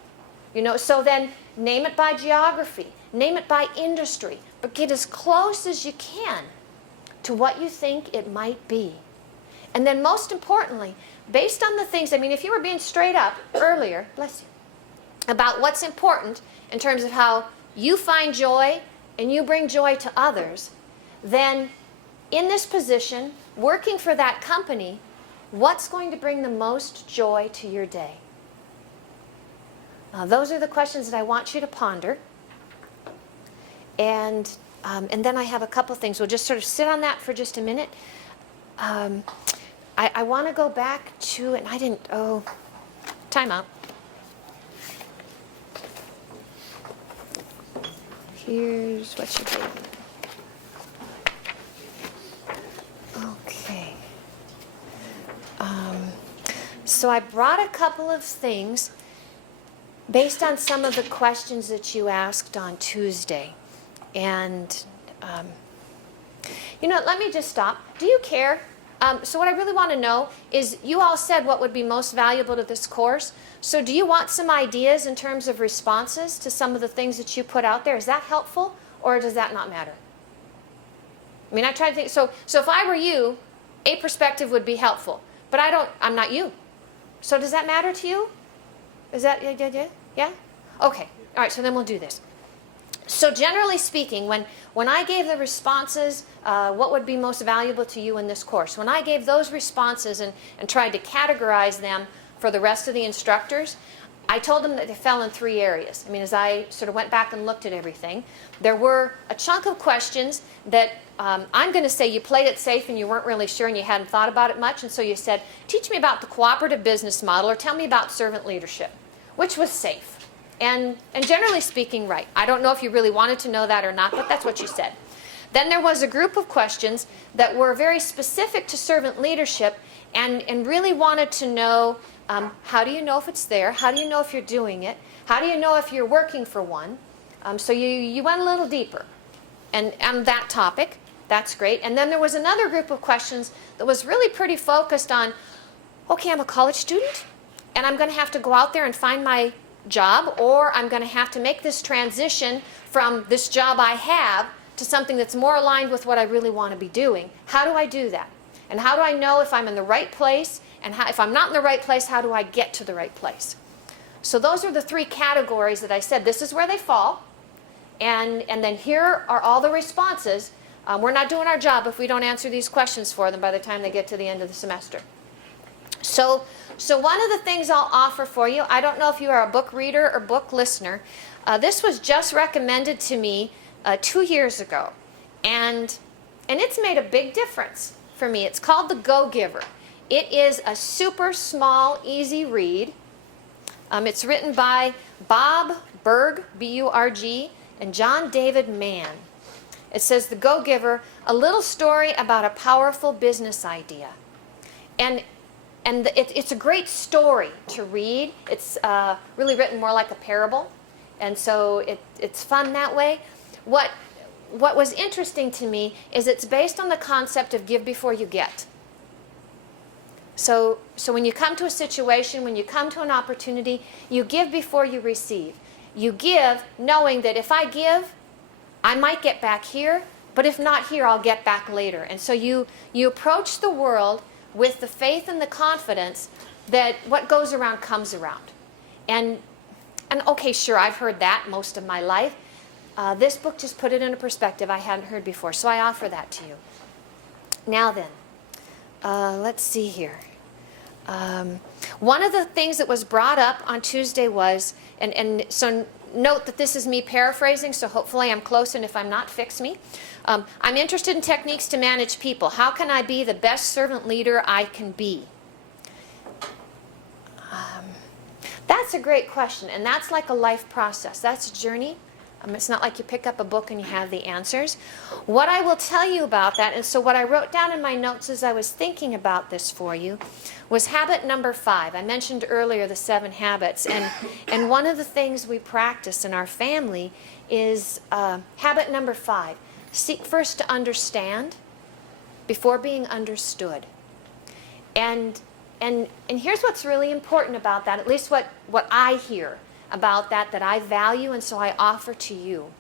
So then name it by geography, name it by industry, but get as close as you can to what you think it might be. And then most importantly, based on the things, if you were being straight up earlier, bless you, about what's important in terms of how you find joy and you bring joy to others, then in this position, working for that company, what's going to bring the most joy to your day? Those are the questions that I want you to ponder. And then I have a couple things. We'll just sort of sit on that for just a minute. I want to go back to, time out. Here's what you did. Okay. So I brought a couple of things based on some of the questions that you asked on Tuesday. And, let me just stop. Do you care? So what I really want to know is, you all said what would be most valuable to this course. So do you want some ideas in terms of responses to some of the things that you put out there? Is that helpful, or does that not matter? I try to think, so if I were you, a perspective would be helpful. But I'm not you. So does that matter to you? Is that, yeah? Okay, all right, so then we'll do this. So generally speaking, when I gave the responses, what would be most valuable to you in this course, when I gave those responses and tried to categorize them for the rest of the instructors, I told them that they fell in 3 areas. As I sort of went back and looked at everything, there were a chunk of questions that I'm going to say you played it safe and you weren't really sure and you hadn't thought about it much, and so you said, teach me about the cooperative business model, or tell me about servant leadership, which was safe. And generally speaking, right. I don't know if you really wanted to know that or not, but that's what you said. Then there was a group of questions that were very specific to servant leadership and really wanted to know, how do you know if it's there? How do you know if you're doing it? How do you know if you're working for one? So you went a little deeper and on that topic. That's great. And then there was another group of questions that was really pretty focused on, okay, I'm a college student, and I'm going to have to go out there and find my job, or I'm going to have to make this transition from this job I have to something that's more aligned with what I really want to be doing. How do I do that? And how do I know if I'm in the right place? And if I'm not in the right place, how do I get to the right place? So those are the 3 categories that I said. This is where they fall. And then here are all the responses. We're not doing our job if we don't answer these questions for them by the time they get to the end of the semester. So one of the things I'll offer for you, I don't know if you are a book reader or book listener. This was just recommended to me 2 years ago. And it's made a big difference for me. It's called The Go-Giver. It is a super small, easy read. It's written by Bob Burg, B-U-R-G, and John David Mann. It says, The Go-Giver, a little story about a powerful business idea. And it's a great story to read. It's really written more like a parable. And so it's fun that way. What was interesting to me is it's based on the concept of give before you get. So when you come to a situation, when you come to an opportunity, you give before you receive. You give knowing that if I give, I might get back here, but if not here, I'll get back later. And so you approach the world with the faith and the confidence that what goes around comes around. And okay, sure, I've heard that most of my life. This book just put it in a perspective I hadn't heard before, so I offer that to you. Now then, let's see here. One of the things that was brought up on Tuesday was, and so note that this is me paraphrasing, so hopefully I'm close, and if I'm not, fix me. I'm interested in techniques to manage people. How can I be the best servant leader I can be? That's a great question, and that's like a life process. That's a journey. It's not like you pick up a book and you have the answers. What I will tell you about that, and so what I wrote down in my notes as I was thinking about this for you, was habit number 5. I mentioned earlier the 7 habits, and one of the things we practice in our family is habit number 5. Seek first to understand before being understood. And here's what's really important about that, at least what I hear about that I value, and so I offer to you.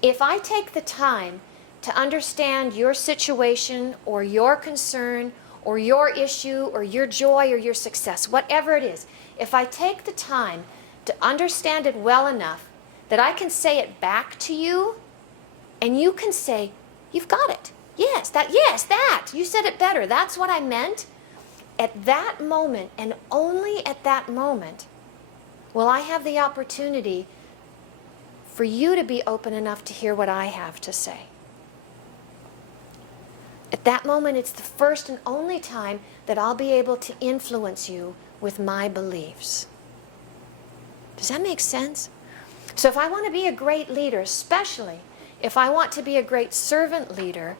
If I take the time to understand your situation or your concern or your issue or your joy or your success, whatever it is, if I take the time to understand it well enough that I can say it back to you, and you can say, you've got it. Yes, that. You said it better. That's what I meant. At that moment, and only at that moment, will I have the opportunity for you to be open enough to hear what I have to say. At that moment, it's the first and only time that I'll be able to influence you with my beliefs. Does that make sense? So if I want to be a great leader, especially if I want to be a great servant leader,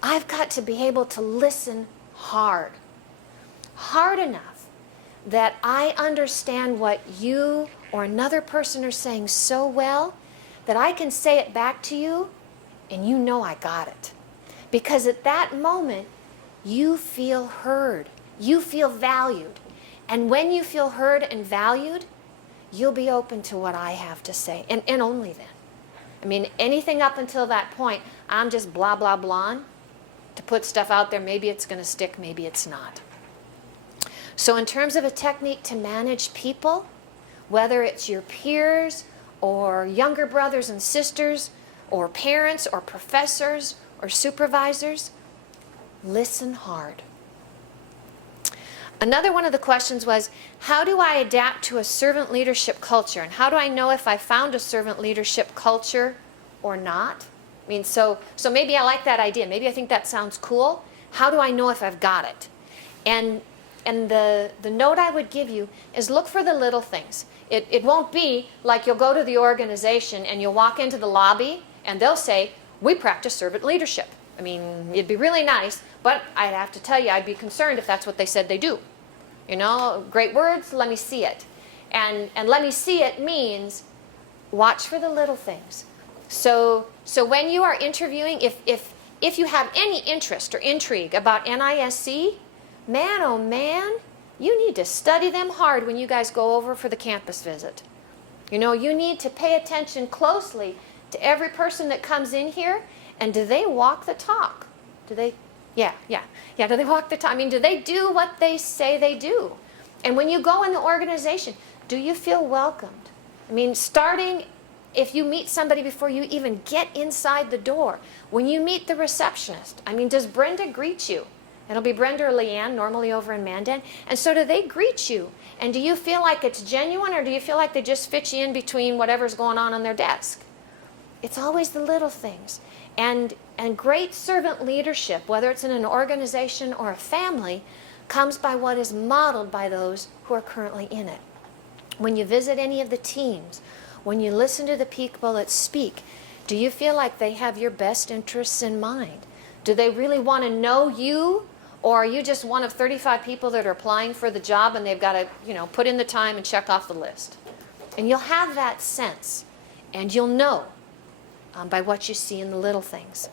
I've got to be able to listen hard. Hard enough that I understand what you or another person are saying so well that I can say it back to you and you know I got it. Because at that moment, you feel heard. You feel valued. And when you feel heard and valued, you'll be open to what I have to say. And only then. I mean, anything up until that point, I'm just blah, blah, blah to put stuff out there. Maybe it's going to stick, maybe it's not. So in terms of a technique to manage people, whether it's your peers or younger brothers and sisters or parents or professors or supervisors, listen hard. Another one of the questions was, how do I adapt to a servant leadership culture? And how do I know if I found a servant leadership culture or not? I mean, so maybe I like that idea. Maybe I think that sounds cool. How do I know if I've got it? And the note I would give you is look for the little things. It won't be like you'll go to the organization and you'll walk into the lobby and they'll say, we practice servant leadership. I mean, it'd be really nice, but I'd have to tell you, I'd be concerned if that's what they said they do. You know, great words, let me see it. And let me see it means watch for the little things. So when you are interviewing, if you have any interest or intrigue about NISC, man, oh man, you need to study them hard when you guys go over for the campus visit. You know, you need to pay attention closely to every person that comes in here, and do they walk the talk? Do they, Yeah. Do they walk the talk? I mean, do they do what they say they do? And when you go in the organization, do you feel welcomed? I mean, starting, if you meet somebody before you even get inside the door, when you meet the receptionist, I mean, does Brenda greet you? It'll be Brenda or Leanne, normally over in Mandan. And so do they greet you? And do you feel like it's genuine, or do you feel like they just fit you in between whatever's going on their desk? It's always the little things. And great servant leadership, whether it's in an organization or a family, comes by what is modeled by those who are currently in it. When you visit any of the teams, when you listen to the people that speak, do you feel like they have your best interests in mind? Do they really want to know you? Or are you just one of 35 people that are applying for the job and they've got to, put in the time and check off the list? And you'll have that sense, and you'll know by what you see in the little things.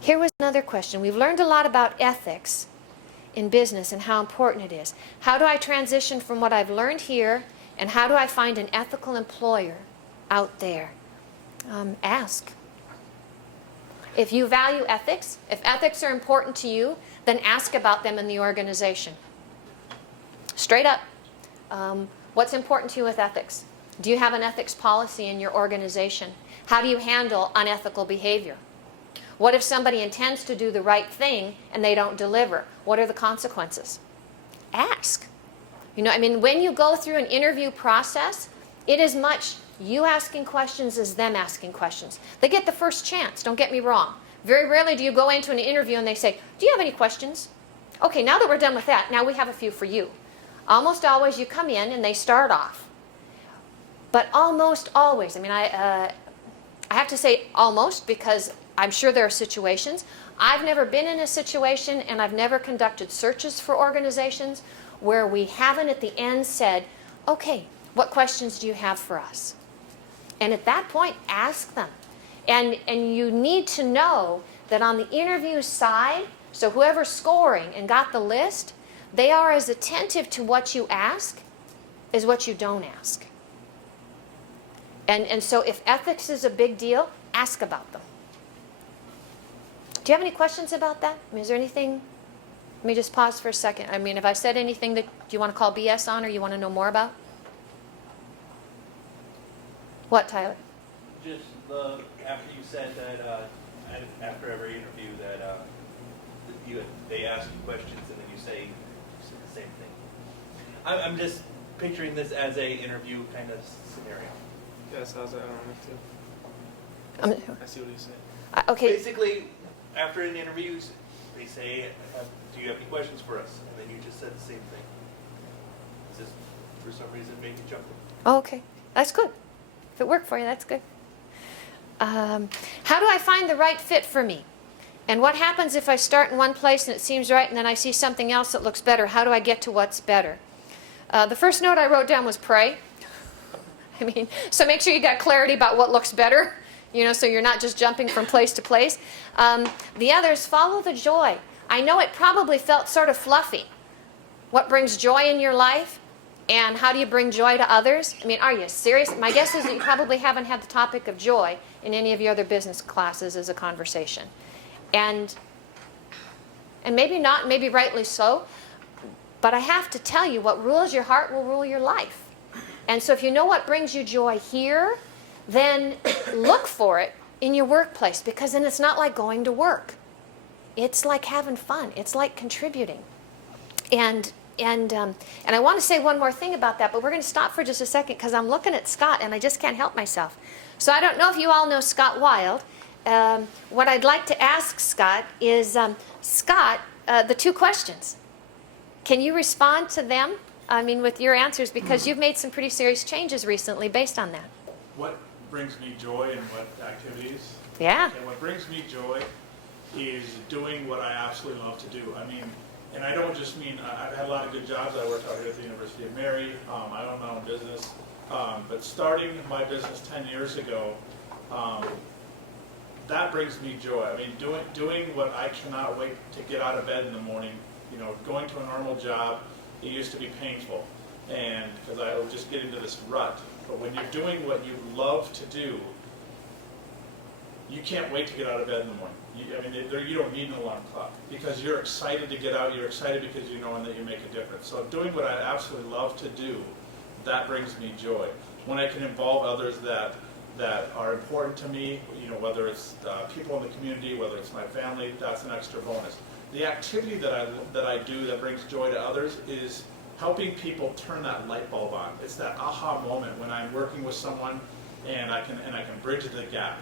Here was another question. We've learned a lot about ethics in business and how important it is. How do I transition from what I've learned here, and how do I find an ethical employer out there? Ask. If you value ethics, if ethics are important to you, then ask about them in the organization. Straight up. What's important to you with ethics? Do you have an ethics policy in your organization? How do you handle unethical behavior? What if somebody intends to do the right thing and they don't deliver? What are the consequences? Ask. When you go through an interview process, it is much you asking questions as them asking questions. They get the first chance, don't get me wrong. Very rarely do you go into an interview and they say, do you have any questions? Okay, now that we're done with that, now we have a few for you. Almost always you come in and they start off. But almost always, I have to say almost, because I'm sure there are situations. I've never been in a situation, and I've never conducted searches for organizations where we haven't at the end said, okay, what questions do you have for us? And at that point, ask them. And you need to know that on the interview side, so whoever's scoring and got the list, they are as attentive to what you ask as what you don't ask. And so if ethics is a big deal, ask about them. Do you have any questions about that? Is there anything? Let me just pause for a second. If I said anything that you want to call BS on or you want to know more about? What, Tyler? Just after you said that after every interview that they ask you questions and then you say the same thing. I'm just picturing this as a interview kind of scenario. Yes, how's that? I see what he's saying. Okay. Basically, after an interview, they say, do you have any questions for us? And then you just said the same thing. It's just, for some reason, make you jump. Oh, okay. That's good. If it worked for you, that's good. How do I find the right fit for me? And what happens if I start in one place and it seems right and then I see something else that looks better? How do I get to what's better? The first note I wrote down was pray. So make sure you got clarity about what looks better, so you're not just jumping from place to place. The other is follow the joy. I know it probably felt sort of fluffy. What brings joy in your life? And how do you bring joy to others? Are you serious? My guess is that you probably haven't had the topic of joy in any of your other business classes as a conversation. And maybe not, maybe rightly so, but I have to tell you, what rules your heart will rule your life. And so if you know what brings you joy here, then look for it in your workplace, because then it's not like going to work. It's like having fun. It's like contributing. And I want to say one more thing about that, but we're going to stop for just a second because I'm looking at Scott and I just can't help myself. So I don't know if you all know Scott Wild. What I'd like to ask Scott is, Scott, the two questions. Can you respond to them? With your answers, because you've made some pretty serious changes recently based on that. What brings me joy and what activities? Yeah. And what brings me joy is doing what I absolutely love to do. And I don't just mean, I've had a lot of good jobs. I worked out here at the University of UMary. I own my own business. But starting my business 10 years ago, that brings me joy. Doing what I cannot wait to get out of bed in the morning, going to a normal job, it used to be painful, and because I would just get into this rut. But when you're doing what you love to do, you can't wait to get out of bed in the morning. You don't need an alarm clock because you're excited to get out. You're excited because you know that you make a difference. So doing what I absolutely love to do, that brings me joy. When I can involve others that are important to me, whether it's people in the community, whether it's my family, that's an extra bonus. The activity that I do that brings joy to others is helping people turn that light bulb on. It's that aha moment when I'm working with someone and I can bridge the gap,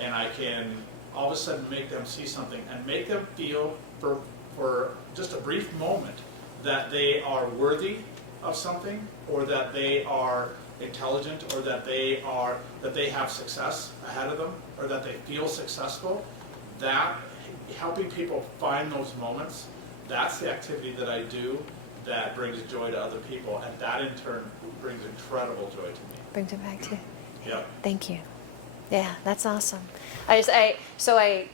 and I can all of a sudden make them see something and make them feel for just a brief moment that they are worthy of something, or that they are intelligent, or that they have success ahead of them, or that they feel successful. That helping people find those moments, that's the activity that I do that brings joy to other people, and that in turn brings incredible joy to me. Brings it back to you. Yeah. Thank you. Yeah, that's awesome. So I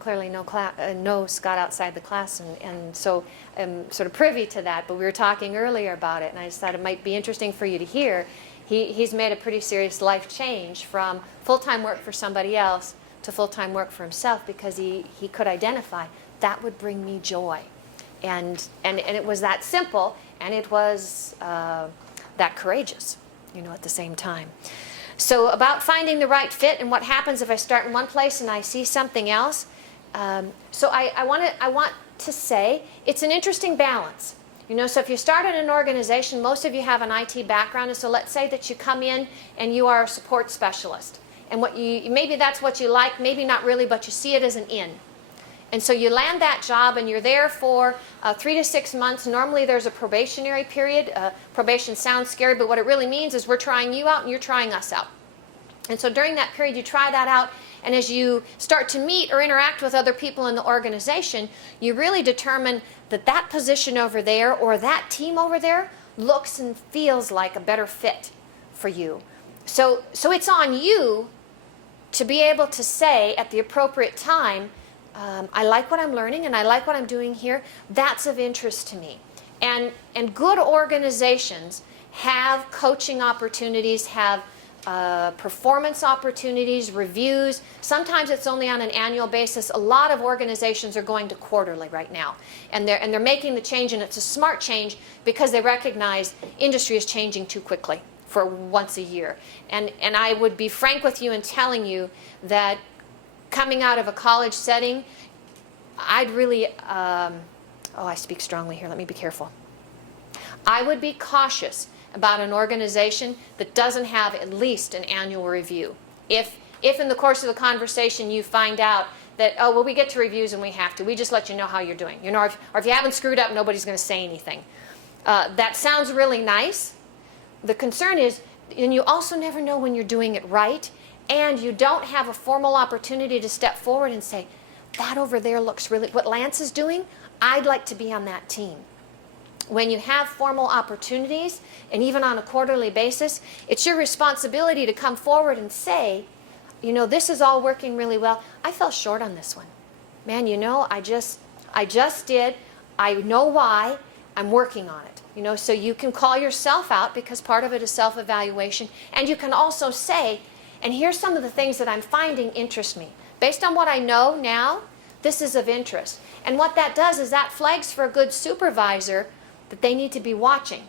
clearly know Scott outside the class, and so I'm sort of privy to that, but we were talking earlier about it, and I just thought it might be interesting for you to hear. He's made a pretty serious life change from full-time work for somebody else to full-time work for himself, because he could identify that would bring me joy. And it was that simple, and it was that courageous, at the same time. So about finding the right fit and what happens if I start in one place and I see something else. So I want to say it's an interesting balance. So if you start in an organization, most of you have an IT background, and so let's say that you come in and you are a support specialist. And maybe that's what you like, maybe not really, but you see it as an in. And so you land that job and you're there for 3 to 6 months. Normally there's a probationary period. Probation sounds scary, but what it really means is we're trying you out and you're trying us out. And so during that period you try that out, and as you start to meet or interact with other people in the organization, you really determine that position over there or that team over there looks and feels like a better fit for you. So it's on you to be able to say at the appropriate time, I like what I'm learning and I like what I'm doing here. That's of interest to me. And good organizations have coaching opportunities, have performance opportunities, reviews. Sometimes it's only on an annual basis. A lot of organizations are going to quarterly right now. And they're making the change, and it's a smart change because they recognize industry is changing too quickly for once a year. And I would be frank with you in telling you that coming out of a college setting, I'd really, I speak strongly here, let me be careful. I would be cautious about an organization that doesn't have at least an annual review. If in the course of the conversation you find out that, we get to reviews and we have to, we just let you know how you're doing. Or if you haven't screwed up, nobody's going to say anything. That sounds really nice. The concern is, and you also never know when you're doing it right, and you don't have a formal opportunity to step forward and say, that over there looks really, what Lance is doing, I'd like to be on that team. When you have formal opportunities, and even on a quarterly basis, it's your responsibility to come forward and say, this is all working really well. I fell short on this one. Man, I just did. I know why. I'm working on it. So you can call yourself out because part of it is self-evaluation. And you can also say, and here's some of the things that I'm finding interest me. Based on what I know now, this is of interest. And what that does is that flags for a good supervisor that they need to be watching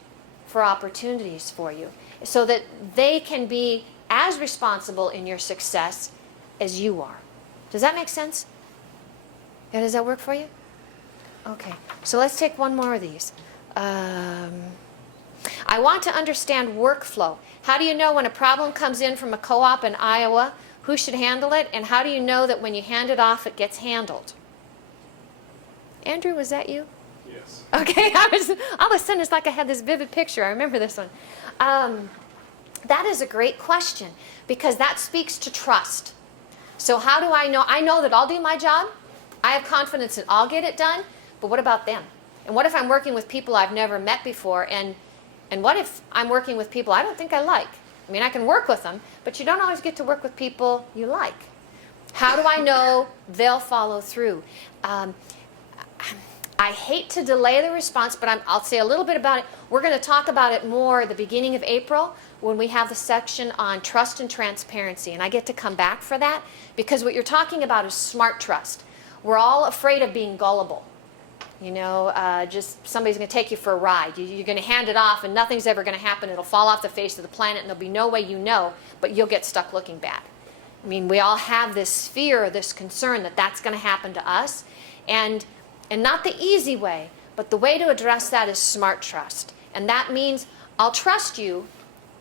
for opportunities for you so that they can be as responsible in your success as you are. Does that make sense? Yeah, does that work for you? Okay, so let's take one more of these. I want to understand workflow. How do you know when a problem comes in from a co-op in Iowa, who should handle it, and how do you know that when you hand it off, it gets handled? Andrew, was that you? Yes. Okay, all of a sudden it's like I had this vivid picture. I remember this one. That is a great question because that speaks to trust. So how do I know? I know that I'll do my job. I have confidence that I'll get it done, but what about them? And what if I'm working with people I've never met before, and what if I'm working with people I don't think I like? I mean, I can work with them, but you don't always get to work with people you like. How do I know they'll follow through? I hate to delay the response, but I'll say a little bit about it. We're going to talk about it more at the beginning of April when we have the section on trust and transparency. And I get to come back for that because what you're talking about is smart trust. We're all afraid of being gullible. You know, just somebody's going to take you for a ride. You're going to hand it off and nothing's ever going to happen. It'll fall off the face of the planet and there'll be no way you know, but you'll get stuck looking bad. I mean, we all have this fear, this concern that that's going to happen to us. And not the easy way, but the way to address that is smart trust. And that means I'll trust you,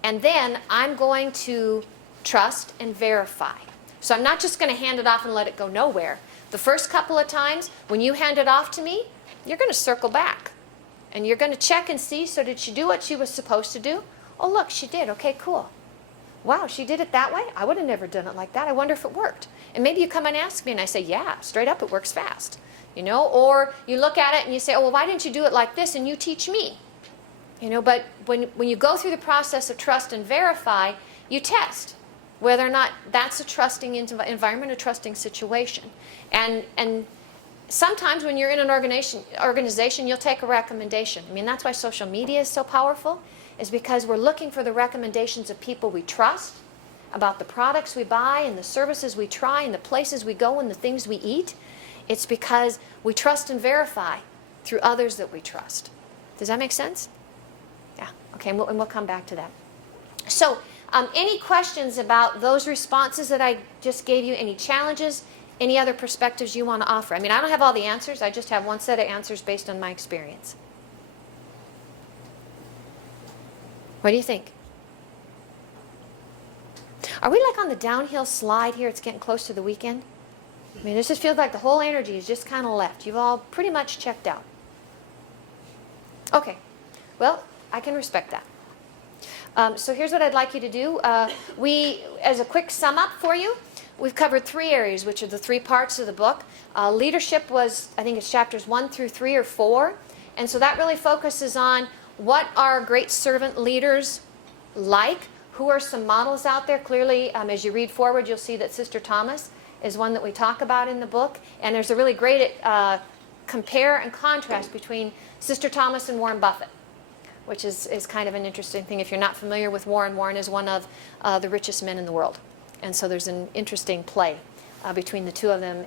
and then I'm going to trust and verify. So I'm not just going to hand it off and let it go nowhere. The first couple of times when you hand it off to me, you're going to circle back. And you're going to check and see, so did she do what she was supposed to do? Oh, look, she did. Okay, cool. Wow, she did it that way? I would have never done it like that. I wonder if it worked. And maybe you come and ask me, and I say, yeah, straight up, it works fast. You know, or you look at it and you say, oh, well, why didn't you do it like this? And you teach me. You know, but when you go through the process of trust and verify, you test whether or not that's a trusting environment, a trusting situation. And sometimes when you're in an organization, you'll take a recommendation. I mean, that's why social media is so powerful, is because we're looking for the recommendations of people we trust about the products we buy and the services we try and the places we go and the things we eat. It's because we trust and verify through others that we trust. Does that make sense? Yeah. Okay, and we'll come back to that. So, any questions about those responses that I just gave you? Any challenges? Any other perspectives you want to offer? I mean, I don't have all the answers. I just have one set of answers based on my experience. What do you think? Are we like on the downhill slide here? It's getting close to the weekend. I mean, this just feels like the whole energy is just kind of left. You've all pretty much checked out. Okay. Well, I can respect that. So here's what I'd like you to do. As a quick sum up for you, we've covered 3 areas, which are the 3 parts of the book. Leadership was, I think it's chapters 1 through 3 or 4. And so that really focuses on what are great servant leaders like? Who are some models out there? Clearly, as you read forward, you'll see that Sister Thomas is one that we talk about in the book. And there's a really great compare and contrast between Sister Thomas and Warren Buffett, which is kind of an interesting thing. If you're not familiar with Warren, Warren is one of the richest men in the world. And so there's an interesting play between the two of them,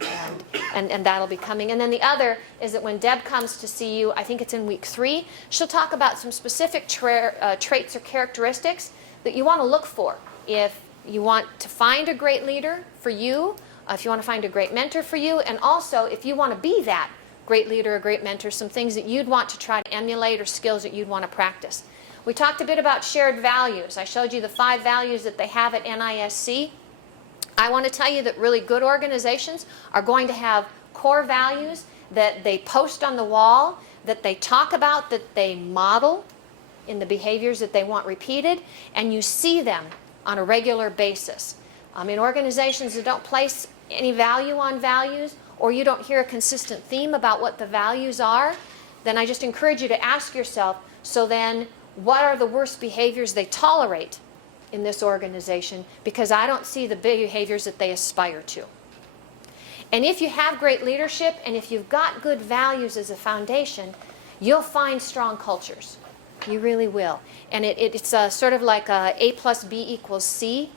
and that'll be coming. And then the other is that when Deb comes to see you, I think it's in week 3, she'll talk about some specific traits or characteristics that you want to look for if you want to find a great leader for you, if you want to find a great mentor for you, and also if you want to be that great leader or great mentor, some things that you'd want to try to emulate or skills that you'd want to practice. We talked a bit about shared values. I showed you the 5 values that they have at NISC. I want to tell you that really good organizations are going to have core values that they post on the wall, that they talk about, that they model in the behaviors that they want repeated, and you see them on a regular basis. In organizations that don't place any value on values, or you don't hear a consistent theme about what the values are, then I just encourage you to ask yourself, so then what are the worst behaviors they tolerate in this organization? Because I don't see the behaviors that they aspire to. And if you have great leadership, and if you've got good values as a foundation, you'll find strong cultures. You really will. And it's sort of like A plus B equals C.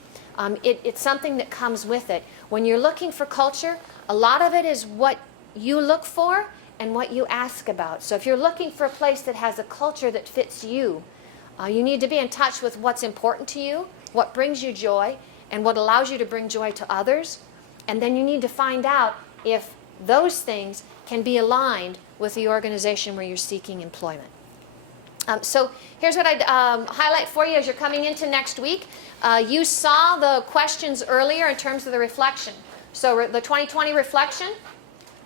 It's something that comes with it. When you're looking for culture, a lot of it is what you look for and what you ask about. So if you're looking for a place that has a culture that fits you, you need to be in touch with what's important to you, what brings you joy, and what allows you to bring joy to others. And then you need to find out if those things can be aligned with the organization where you're seeking employment. So here's what I'd highlight for you as you're coming into next week. You saw the questions earlier in terms of the reflection. So the 2020 reflection,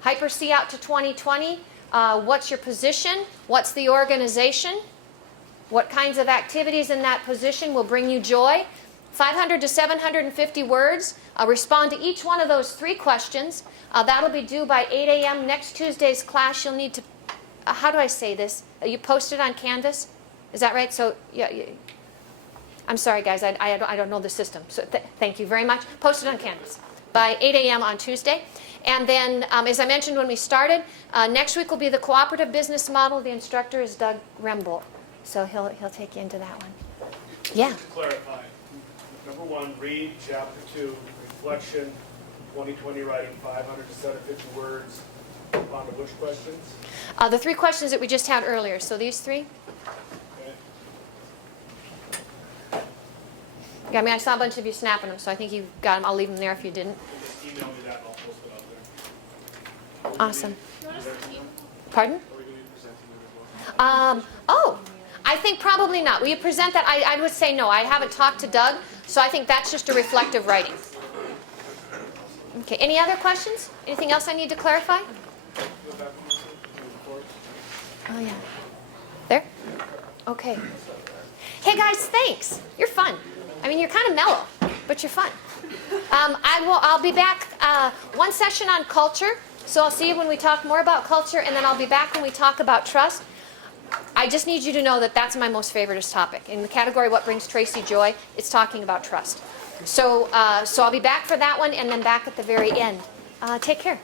Hyper C out to 2020. What's your position? What's the organization? What kinds of activities in that position will bring you joy? 500 to 750 words. Respond to each one of those 3 questions. That'll be due by 8 a.m. next Tuesday's class. You'll need to, how do I say this? You post it on Canvas? Is that right? So, yeah. I'm sorry, guys. I don't know the system. So thank you very much. Post it on Canvas. by 8 a.m. on Tuesday. And then, as I mentioned when we started, next week will be the cooperative business model. The instructor is Doug Rembold. So he'll take you into that one. Yeah. Just to clarify, number 1, read chapter 2, reflection, 2020 writing 500 to 750 words. On to which questions? The 3 questions that we just had earlier. So these 3. Yeah, I mean, I saw a bunch of you snapping them, so I think you got them. I'll leave them there if you didn't. Just email me that and I'll post it out there. Awesome. Pardon? Are we going to be presenting it as well? Oh, I think probably not. Will you present that? I would say no. I haven't talked to Doug, so I think that's just a reflective writing. Okay, any other questions? Anything else I need to clarify? Oh, yeah. There? Okay. Hey, guys, thanks. You're fun. I mean, you're kind of mellow, but you're fun. I'll be back 1 session on culture, so I'll see you when we talk more about culture, and then I'll be back when we talk about trust. I just need you to know that that's my most favoriteest topic. In the category What Brings Tracy Joy, it's talking about trust. So I'll be back for that one, and then back at the very end. Take care.